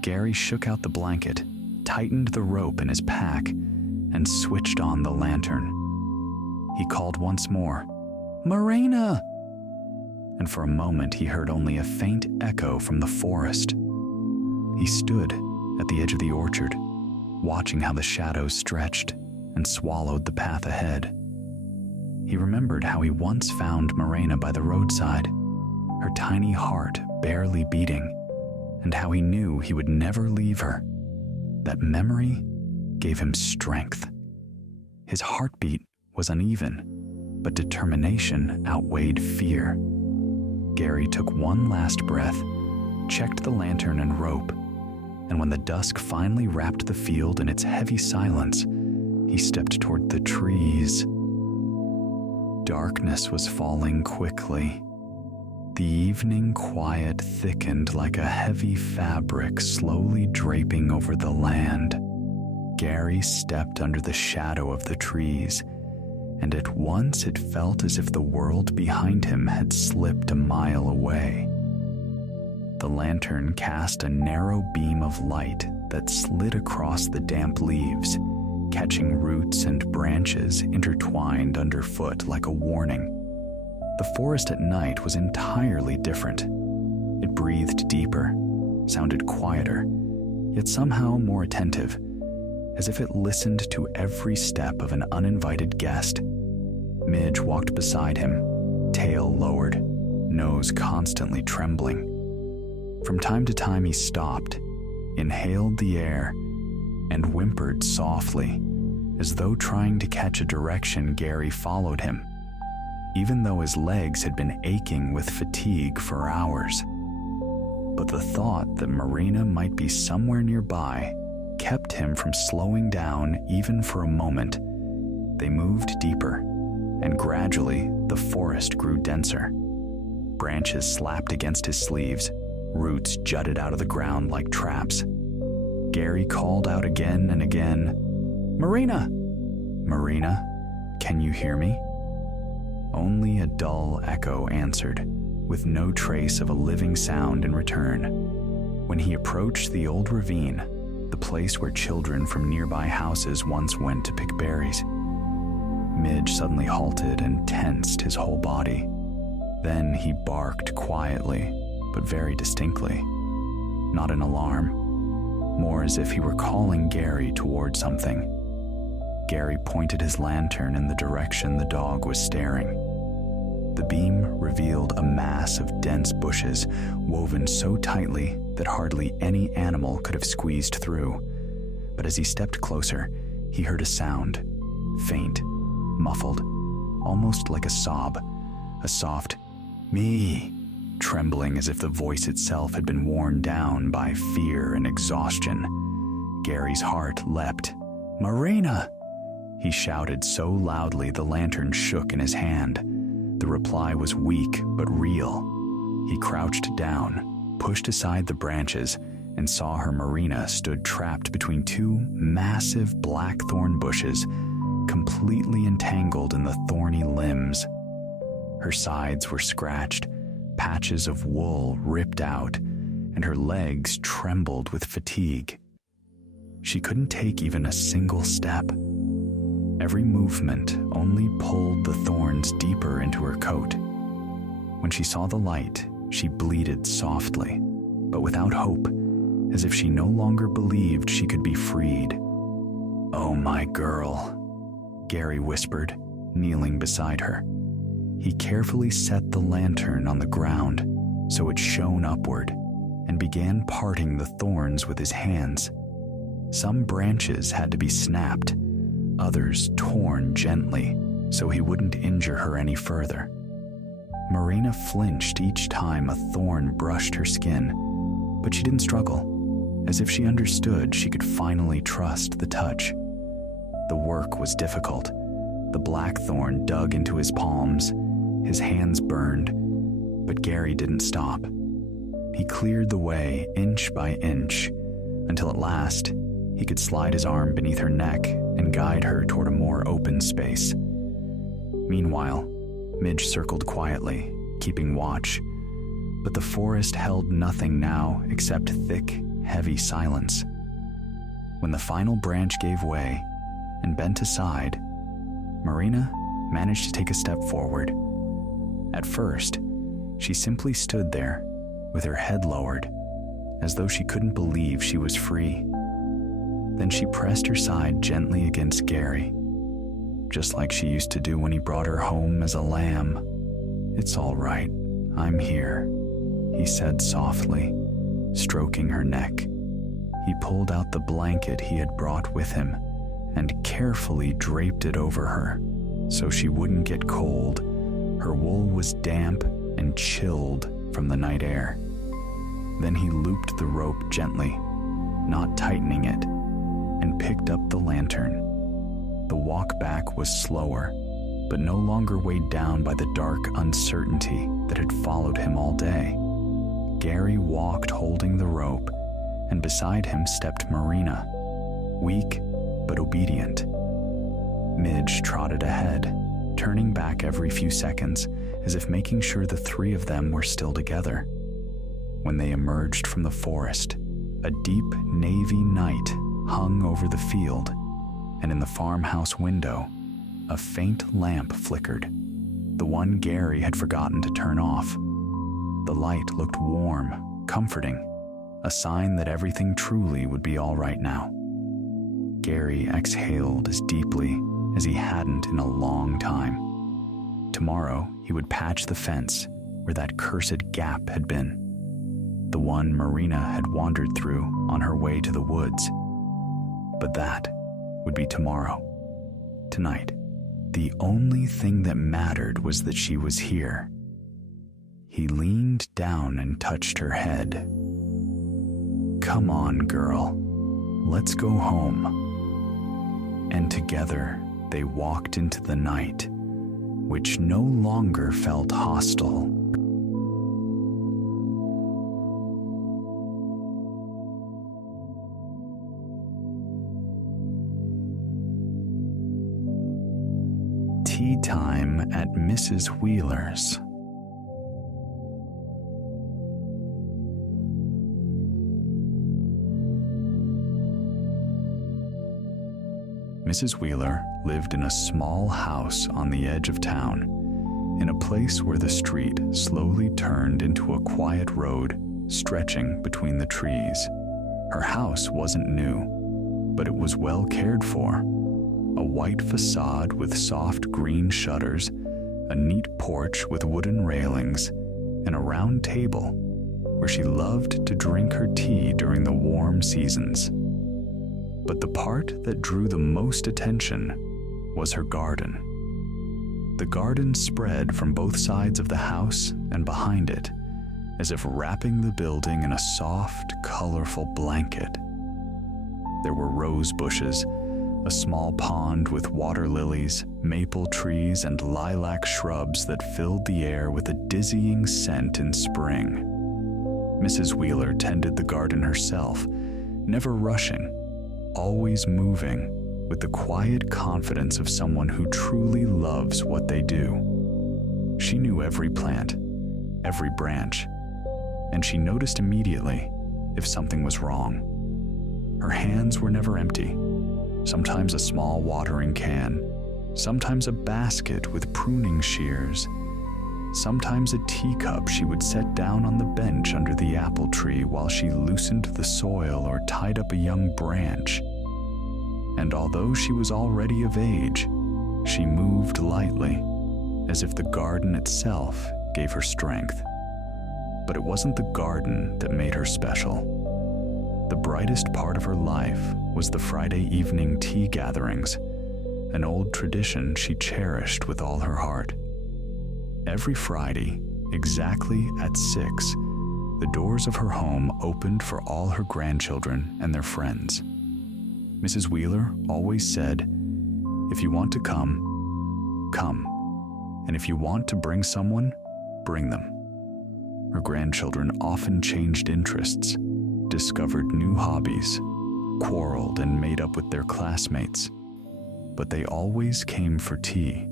Gary shook out the blanket, tightened the rope in his pack, and switched on the lantern. He called once more, "Marina!" And for a moment he heard only a faint echo from the forest. He stood at the edge of the orchard, watching how the shadows stretched and swallowed the path ahead. He remembered how he once found Marina by the roadside, her tiny heart barely beating, and how he knew he would never leave her. That memory gave him strength. His heartbeat was uneven, but determination outweighed fear. Gary took one last breath, checked the lantern and rope, and when the dusk finally wrapped the field in its heavy silence, he stepped toward the trees. Darkness was falling quickly. The evening quiet thickened like a heavy fabric slowly draping over the land. Gary stepped under the shadow of the trees, and at once it felt as if the world behind him had slipped a mile away. The lantern cast a narrow beam of light that slid across the damp leaves, catching roots and branches intertwined underfoot like a warning. The forest at night was entirely different. It breathed deeper, sounded quieter, yet somehow more attentive, as if it listened to every step of an uninvited guest. Midge walked beside him, tail lowered, nose constantly trembling. From time to time he stopped, inhaled the air, and whimpered softly, As though trying to catch a direction, Gary followed him, even though his legs had been aching with fatigue for hours. But the thought that Marina might be somewhere nearby kept him from slowing down even for a moment. They moved deeper, and gradually the forest grew denser. Branches slapped against his sleeves, roots jutted out of the ground like traps. Gary called out again and again, "Marina! Marina, can you hear me?" Only a dull echo answered, with no trace of a living sound in return. When he approached the old ravine, the place where children from nearby houses once went to pick berries, Midge suddenly halted and tensed his whole body. Then he barked quietly, but very distinctly. Not in alarm, more as if he were calling Gary toward something. Gary pointed his lantern in the direction the dog was staring. The beam revealed a mass of dense bushes woven so tightly that hardly any animal could have squeezed through. But as he stepped closer, he heard a sound, faint, muffled, almost like a sob, a soft "me," trembling as if the voice itself had been worn down by fear and exhaustion. Gary's heart leapt. "Marina!" He shouted so loudly the lantern shook in his hand. The reply was weak but real. He crouched down, pushed aside the branches, and saw her. Marina stood trapped between two massive blackthorn bushes, completely entangled in the thorny limbs. Her sides were scratched, patches of wool ripped out, and her legs trembled with fatigue. She couldn't take even a single step. Every movement only pulled the thorns deeper into her coat. When she saw the light, she bleated softly, but without hope, as if she no longer believed she could be freed. "Oh, my girl," Gary whispered, kneeling beside her. He carefully set the lantern on the ground so it shone upward and began parting the thorns with his hands. Some branches had to be snapped, others torn gently so he wouldn't injure her any further. Marina flinched each time a thorn brushed her skin, but she didn't struggle, as if she understood she could finally trust the touch. The work was difficult. The blackthorn dug into his palms, his hands burned, but Gary didn't stop. He cleared the way inch by inch, until at last he could slide his arm beneath her neck and guide her toward a more open space. Meanwhile, Midge circled quietly, keeping watch, but the forest held nothing now except thick, heavy silence. When the final branch gave way and bent aside, Marina managed to take a step forward. At first, she simply stood there, with her head lowered, as though she couldn't believe she was free. Then she pressed her side gently against Gary, just like she used to do when he brought her home as a lamb. "It's all right, I'm here," he said softly, stroking her neck. He pulled out the blanket he had brought with him and carefully draped it over her so she wouldn't get cold. Her wool was damp and chilled from the night air. Then he looped the rope gently, not tightening it, and picked up the lantern. The walk back was slower, but no longer weighed down by the dark uncertainty that had followed him all day. Gary walked holding the rope, and beside him stepped Marina, weak but obedient. Midge trotted ahead, turning back every few seconds, as if making sure the three of them were still together. When they emerged from the forest, a deep navy night hung over the field, and in the farmhouse window, a faint lamp flickered, the one Gary had forgotten to turn off. The light looked warm, comforting, a sign that everything truly would be all right now. Gary exhaled as deeply as he hadn't in a long time. Tomorrow, he would patch the fence where that cursed gap had been, the one Marina had wandered through on her way to the woods. But that would be tomorrow. Tonight, the only thing that mattered was that she was here. He leaned down and touched her head. "Come on, girl. Let's go home." And together they walked into the night, which no longer felt hostile. Tea time at Mrs. Wheeler's. Mrs. Wheeler lived in a small house on the edge of town, in a place where the street slowly turned into a quiet road stretching between the trees. Her house wasn't new, but it was well cared for. A white facade with soft green shutters, a neat porch with wooden railings, and a round table where she loved to drink her tea during the warm seasons. But the part that drew the most attention was her garden. The garden spread from both sides of the house and behind it, as if wrapping the building in a soft, colorful blanket. There were rose bushes, a small pond with water lilies, maple trees, and lilac shrubs that filled the air with a dizzying scent in spring. Mrs. Wheeler tended the garden herself, never rushing, always moving, with the quiet confidence of someone who truly loves what they do. She knew every plant, every branch, and she noticed immediately if something was wrong. Her hands were never empty. Sometimes a small watering can, sometimes a basket with pruning shears, sometimes a teacup she would set down on the bench under the apple tree while she loosened the soil or tied up a young branch. And although she was already of age, she moved lightly, as if the garden itself gave her strength. But it wasn't the garden that made her special. The brightest part of her life was the Friday evening tea gatherings, an old tradition she cherished with all her heart. Every Friday, exactly at 6, the doors of her home opened for all her grandchildren and their friends. Mrs. Wheeler always said, "If you want to come, come. And if you want to bring someone, bring them." Her grandchildren often changed interests, discovered new hobbies, quarreled and made up with their classmates, but they always came for tea.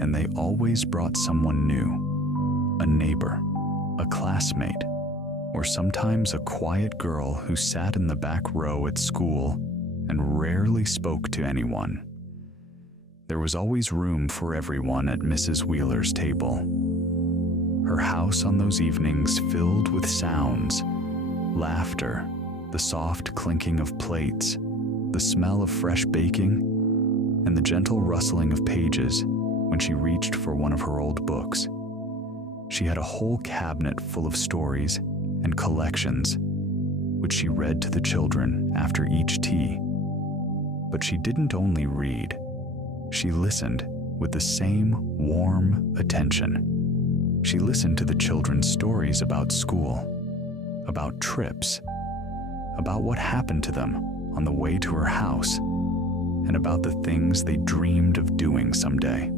And they always brought someone new, a neighbor, a classmate, or sometimes a quiet girl who sat in the back row at school and rarely spoke to anyone. There was always room for everyone at Mrs. Wheeler's table. Her house on those evenings filled with sounds, laughter, the soft clinking of plates, the smell of fresh baking, and the gentle rustling of pages when she reached for one of her old books. She had a whole cabinet full of stories and collections, which she read to the children after each tea. But she didn't only read. She listened with the same warm attention. She listened to the children's stories about school, about trips, about what happened to them on the way to her house, and about the things they dreamed of doing someday.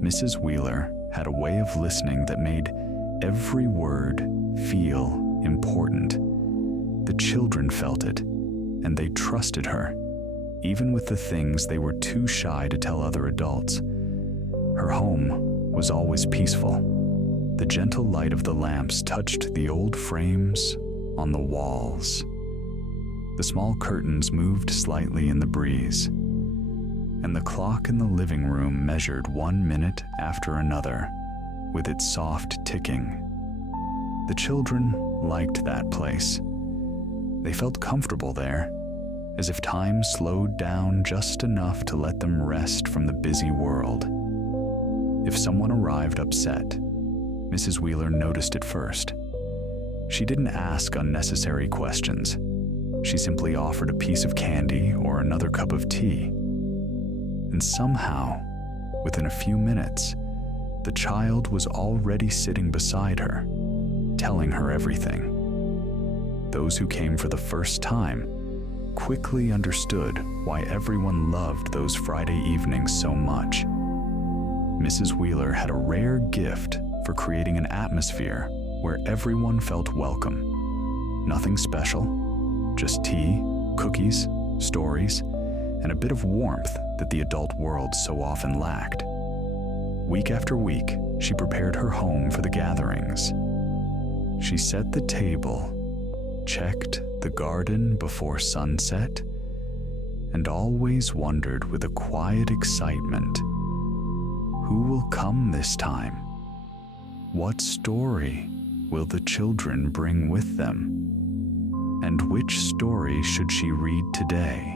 Mrs. Wheeler had a way of listening that made every word feel important. The children felt it, and they trusted her, even with the things they were too shy to tell other adults. Her home was always peaceful. The gentle light of the lamps touched the old frames on the walls. The small curtains moved slightly in the breeze, and the clock in the living room measured 1 minute after another with its soft ticking. The children liked that place. They felt comfortable there, as if time slowed down just enough to let them rest from the busy world. If someone arrived upset, Mrs. Wheeler noticed it first. She didn't ask unnecessary questions. She simply offered a piece of candy or another cup of tea. and somehow, within a few minutes, the child was already sitting beside her, telling her everything. Those who came for the first time quickly understood why everyone loved those Friday evenings so much. Mrs. Wheeler had a rare gift for creating an atmosphere where everyone felt welcome. Nothing special, just tea, cookies, stories, and a bit of warmth that the adult world so often lacked. Week after week, she prepared her home for the gatherings. She set the table, checked the garden before sunset, and always wondered with a quiet excitement, who will come this time? What story will the children bring with them? And which story should she read today?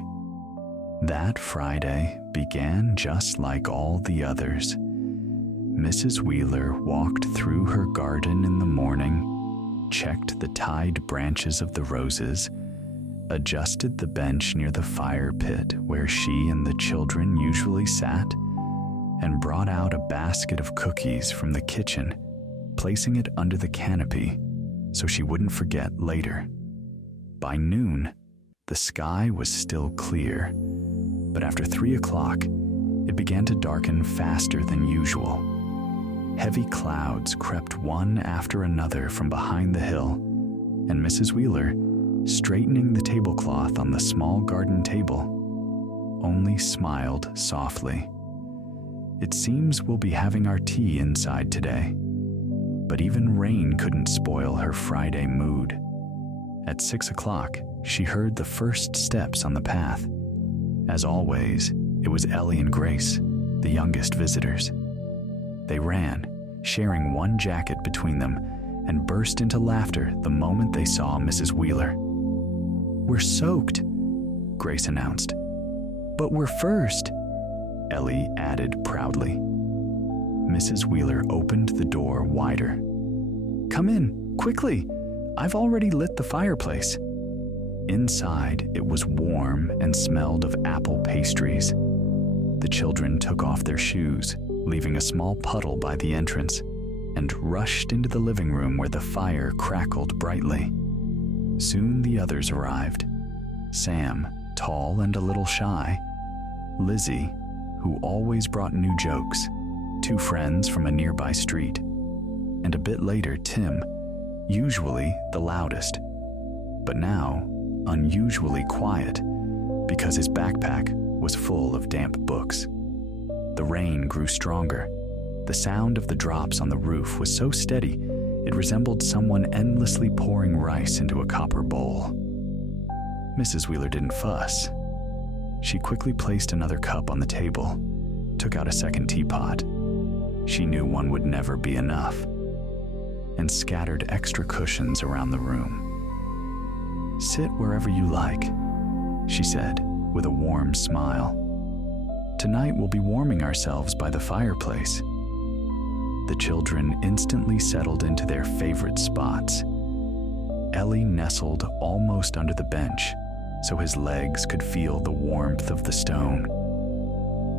That Friday began just like all the others. Mrs. Wheeler walked through her garden in the morning, checked the tied branches of the roses, adjusted the bench near the fire pit where she and the children usually sat, and brought out a basket of cookies from the kitchen, placing it under the canopy so she wouldn't forget later. By noon, the sky was still clear, but after 3 o'clock, it began to darken faster than usual. Heavy clouds crept one after another from behind the hill, and Mrs. Wheeler, straightening the tablecloth on the small garden table, only smiled softly. It seems we'll be having our tea inside today, but even rain couldn't spoil her Friday mood. At 6 o'clock, she heard the first steps on the path. As always, it was Ellie and Grace, the youngest visitors. They ran, sharing one jacket between them, and burst into laughter the moment they saw Mrs. Wheeler. "We're soaked," Grace announced. "But we're first," Ellie added proudly. Mrs. Wheeler opened the door wider. "Come in, quickly. I've already lit the fireplace." Inside, it was warm and smelled of apple pastries. The children took off their shoes, leaving a small puddle by the entrance, and rushed into the living room where the fire crackled brightly. Soon the others arrived. Sam, tall and a little shy, Lizzie, who always brought new jokes, 2 friends from a nearby street, and a bit later Tim, usually the loudest, but now unusually quiet because his backpack was full of damp books. The rain grew stronger. The sound of the drops on the roof was so steady it resembled someone endlessly pouring rice into a copper bowl. Mrs. Wheeler didn't fuss. She quickly placed another cup on the table, took out a second teapot. She knew one would never be enough, and scattered extra cushions around the room. "Sit wherever you like," she said with a warm smile. "Tonight we'll be warming ourselves by the fireplace." The children instantly settled into their favorite spots. Ellie nestled almost under the bench so his legs could feel the warmth of the stone.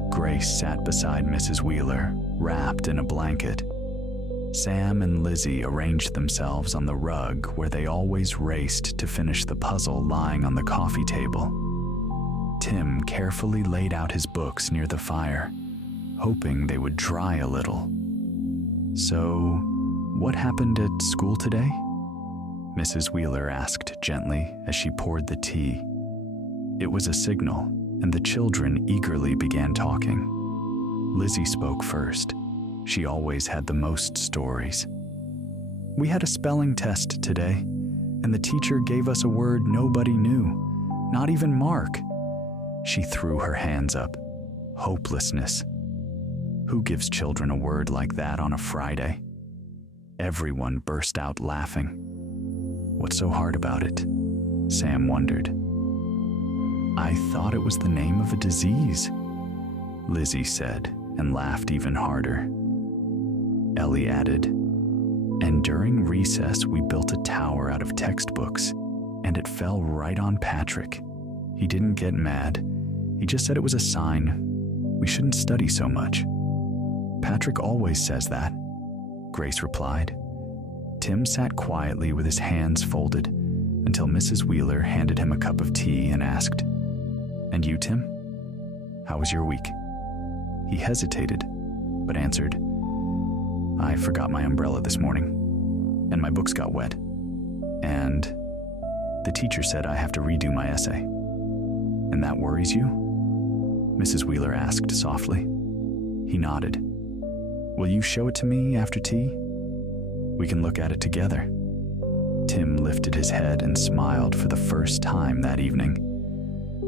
Grace sat beside Mrs. Wheeler, wrapped in a blanket. Sam and Lizzie arranged themselves on the rug where they always raced to finish the puzzle lying on the coffee table. Tim carefully laid out his books near the fire, hoping they would dry a little. "So, what happened at school today?" Mrs. Wheeler asked gently as she poured the tea. It was a signal, and the children eagerly began talking. Lizzie spoke first. She always had the most stories. "We had a spelling test today, and the teacher gave us a word nobody knew, not even Mark." She threw her hands up. Hopelessness. Who gives children a word like that on a Friday? Everyone burst out laughing. "What's so hard about it?" Sam wondered. "I thought it was the name of a disease," Lizzie said, and laughed even harder. Ellie added, "And during recess we built a tower out of textbooks, and it fell right on Patrick. He didn't get mad. He just said it was a sign. We shouldn't study so much. Patrick always says that, Grace replied. Tim sat quietly with his hands folded until Mrs. Wheeler handed him a cup of tea and asked, "And you, Tim? How was your week?" He hesitated, but answered, "I forgot my umbrella this morning, and my books got wet, and the teacher said I have to redo my essay." "And that worries you?" Mrs. Wheeler asked softly. He nodded. "Will you show it to me after tea? We can look at it together." Tim lifted his head and smiled for the first time that evening.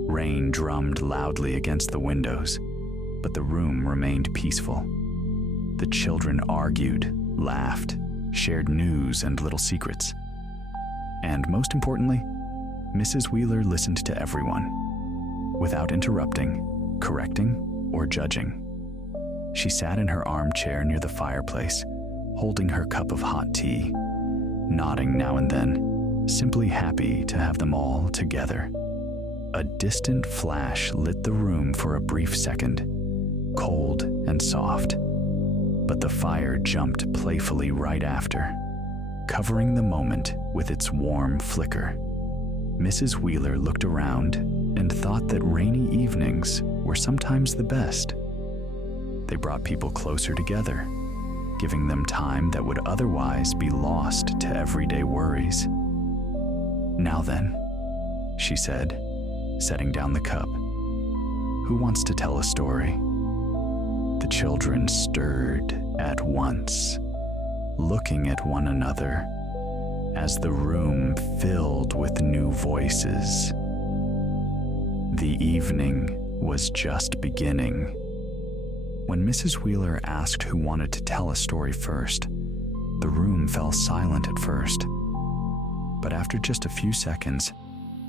Rain drummed loudly against the windows, but the room remained peaceful. The children argued, laughed, shared news and little secrets. And most importantly, Mrs. Wheeler listened to everyone, without interrupting, correcting, or judging. She sat in her armchair near the fireplace, holding her cup of hot tea, nodding now and then, simply happy to have them all together. A distant flash lit the room for a brief second, cold and soft, but the fire jumped playfully right after, covering the moment with its warm flicker. Mrs. Wheeler looked around and thought that rainy evenings were sometimes the best. They brought people closer together, giving them time that would otherwise be lost to everyday worries. "Now then," she said, setting down the cup, "who wants to tell a story?" The children stirred at once, looking at one another as the room filled with new voices. The evening was just beginning. When Mrs. Wheeler asked who wanted to tell a story first, the room fell silent at first. But after just a few seconds,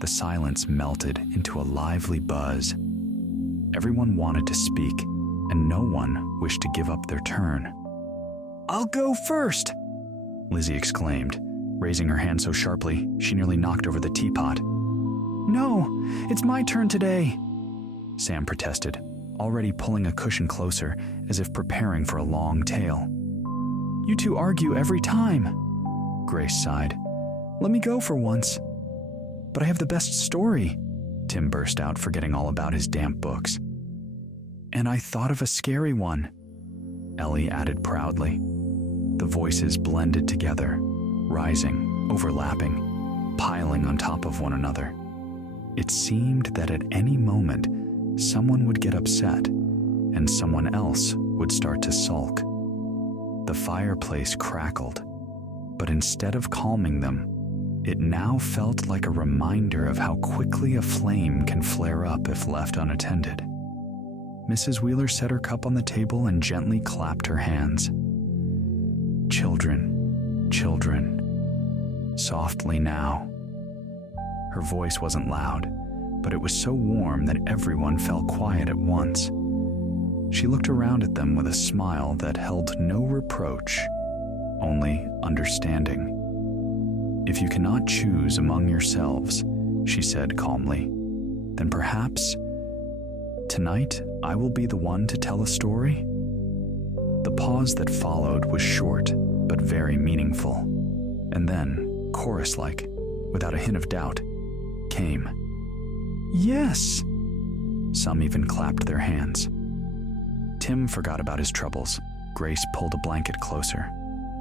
the silence melted into a lively buzz. Everyone wanted to speak, and no one wished to give up their turn. "I'll go first," Lizzie exclaimed, raising her hand so sharply she nearly knocked over the teapot. "No, it's my turn today," Sam protested, already pulling a cushion closer as if preparing for a long tale. "You two argue every time," Grace sighed. "Let me go for once." "But I have the best story," Tim burst out, forgetting all about his damp books. "And I thought of a scary one," Ellie added proudly. The voices blended together, rising, overlapping, piling on top of one another. It seemed that at any moment, someone would get upset, and someone else would start to sulk. The fireplace crackled, but instead of calming them, it now felt like a reminder of how quickly a flame can flare up if left unattended. Mrs. Wheeler set her cup on the table and gently clapped her hands. "Children, children," softly now. Her voice wasn't loud, but it was so warm that everyone fell quiet at once. She looked around at them with a smile that held no reproach, only understanding. "If you cannot choose among yourselves," she said calmly, "then perhaps tonight I will be the one to tell a story." The pause that followed was short, but very meaningful, and then, chorus-like, without a hint of doubt, came, "Yes!" Some even clapped their hands. Tim forgot about his troubles. Grace pulled a blanket closer.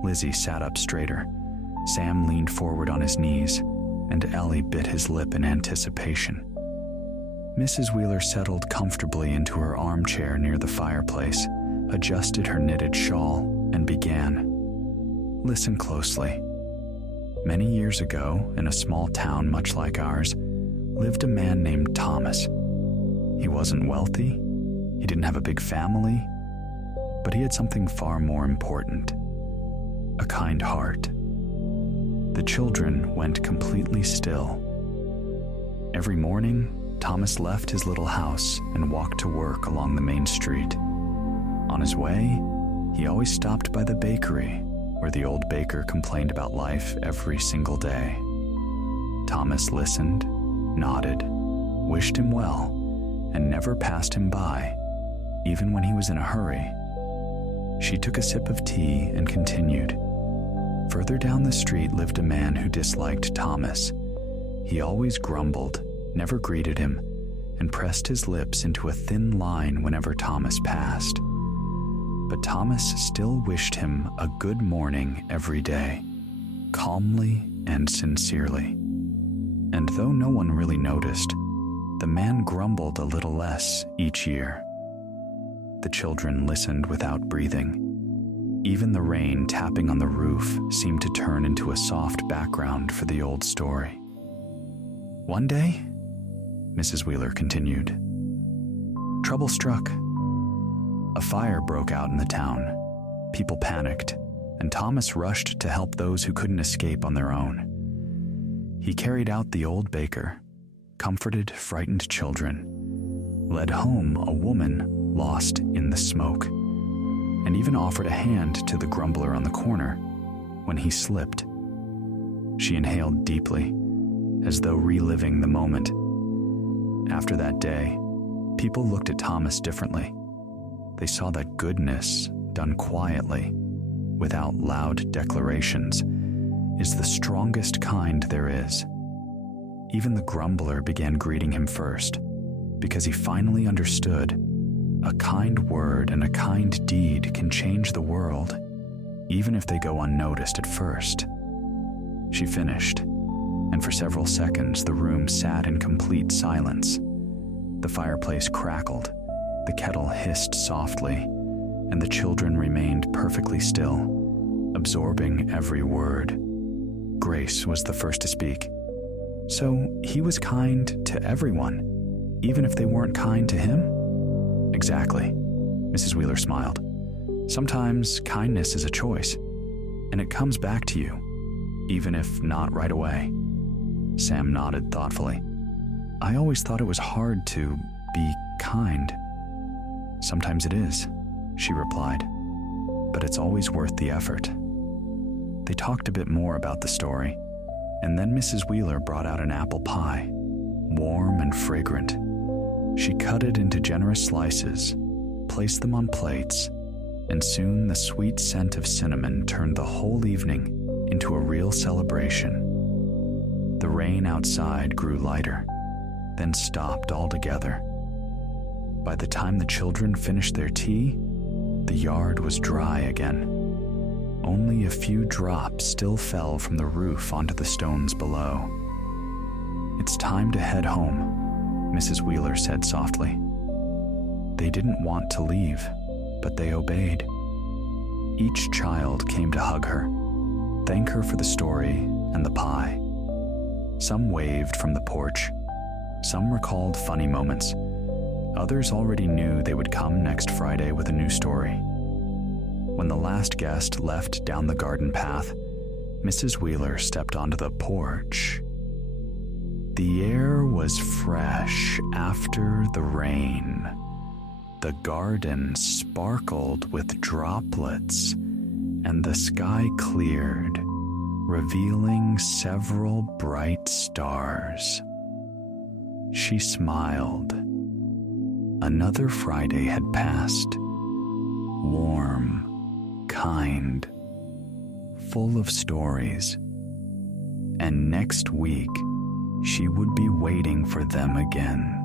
Lizzie sat up straighter. Sam leaned forward on his knees, and Ellie bit his lip in anticipation. Mrs. Wheeler settled comfortably into her armchair near the fireplace, adjusted her knitted shawl, and began. "Listen closely. Many years ago, in a small town much like ours, lived a man named Thomas. He wasn't wealthy, he didn't have a big family, but he had something far more important, a kind heart." The children went completely still. Every morning, Thomas left his little house and walked to work along the main street. On his way, he always stopped by the bakery, where the old baker complained about life every single day. Thomas listened, nodded, wished him well, and never passed him by, even when he was in a hurry. She took a sip of tea and continued. Further down the street lived a man who disliked Thomas. He always grumbled, never greeted him, and pressed his lips into a thin line whenever Thomas passed. But Thomas still wished him a good morning every day, calmly and sincerely. And though no one really noticed, the man grumbled a little less each year. The children listened without breathing. Even the rain tapping on the roof seemed to turn into a soft background for the old story. One day, Mrs. Wheeler continued, trouble struck. A fire broke out in the town. People panicked, and Thomas rushed to help those who couldn't escape on their own. He carried out the old baker, comforted frightened children, led home a woman lost in the smoke, and even offered a hand to the grumbler on the corner when he slipped. She inhaled deeply, as though reliving the moment. After that day, people looked at Thomas differently. They saw that goodness, done quietly, without loud declarations, is the strongest kind there is. Even the grumbler began greeting him first, because he finally understood a kind word and a kind deed can change the world, even if they go unnoticed at first. She finished, and for several seconds the room sat in complete silence. The fireplace crackled, the kettle hissed softly, and the children remained perfectly still, absorbing every word. Grace was the first to speak. So he was kind to everyone, even if they weren't kind to him? Exactly, Mrs. Wheeler smiled. Sometimes kindness is a choice, and it comes back to you, even if not right away. Sam nodded thoughtfully. I always thought it was hard to be kind. Sometimes it is, she replied, but it's always worth the effort. They talked a bit more about the story, and then Mrs. Wheeler brought out an apple pie, warm and fragrant. She cut it into generous slices, placed them on plates, and soon the sweet scent of cinnamon turned the whole evening into a real celebration. The rain outside grew lighter, then stopped altogether. By the time the children finished their tea, the yard was dry again. Only a few drops still fell from the roof onto the stones below. It's time to head home, Mrs. Wheeler said softly. They didn't want to leave, but they obeyed. Each child came to hug her, thank her for the story and the pie. Some waved from the porch. Some recalled funny moments. Others already knew they would come next Friday with a new story. When the last guest left down the garden path, Mrs. Wheeler stepped onto the porch. The air was fresh after the rain. The garden sparkled with droplets, and the sky cleared, revealing several bright stars. She smiled. Another Friday had passed, warm, kind, full of stories, and next week she would be waiting for them again.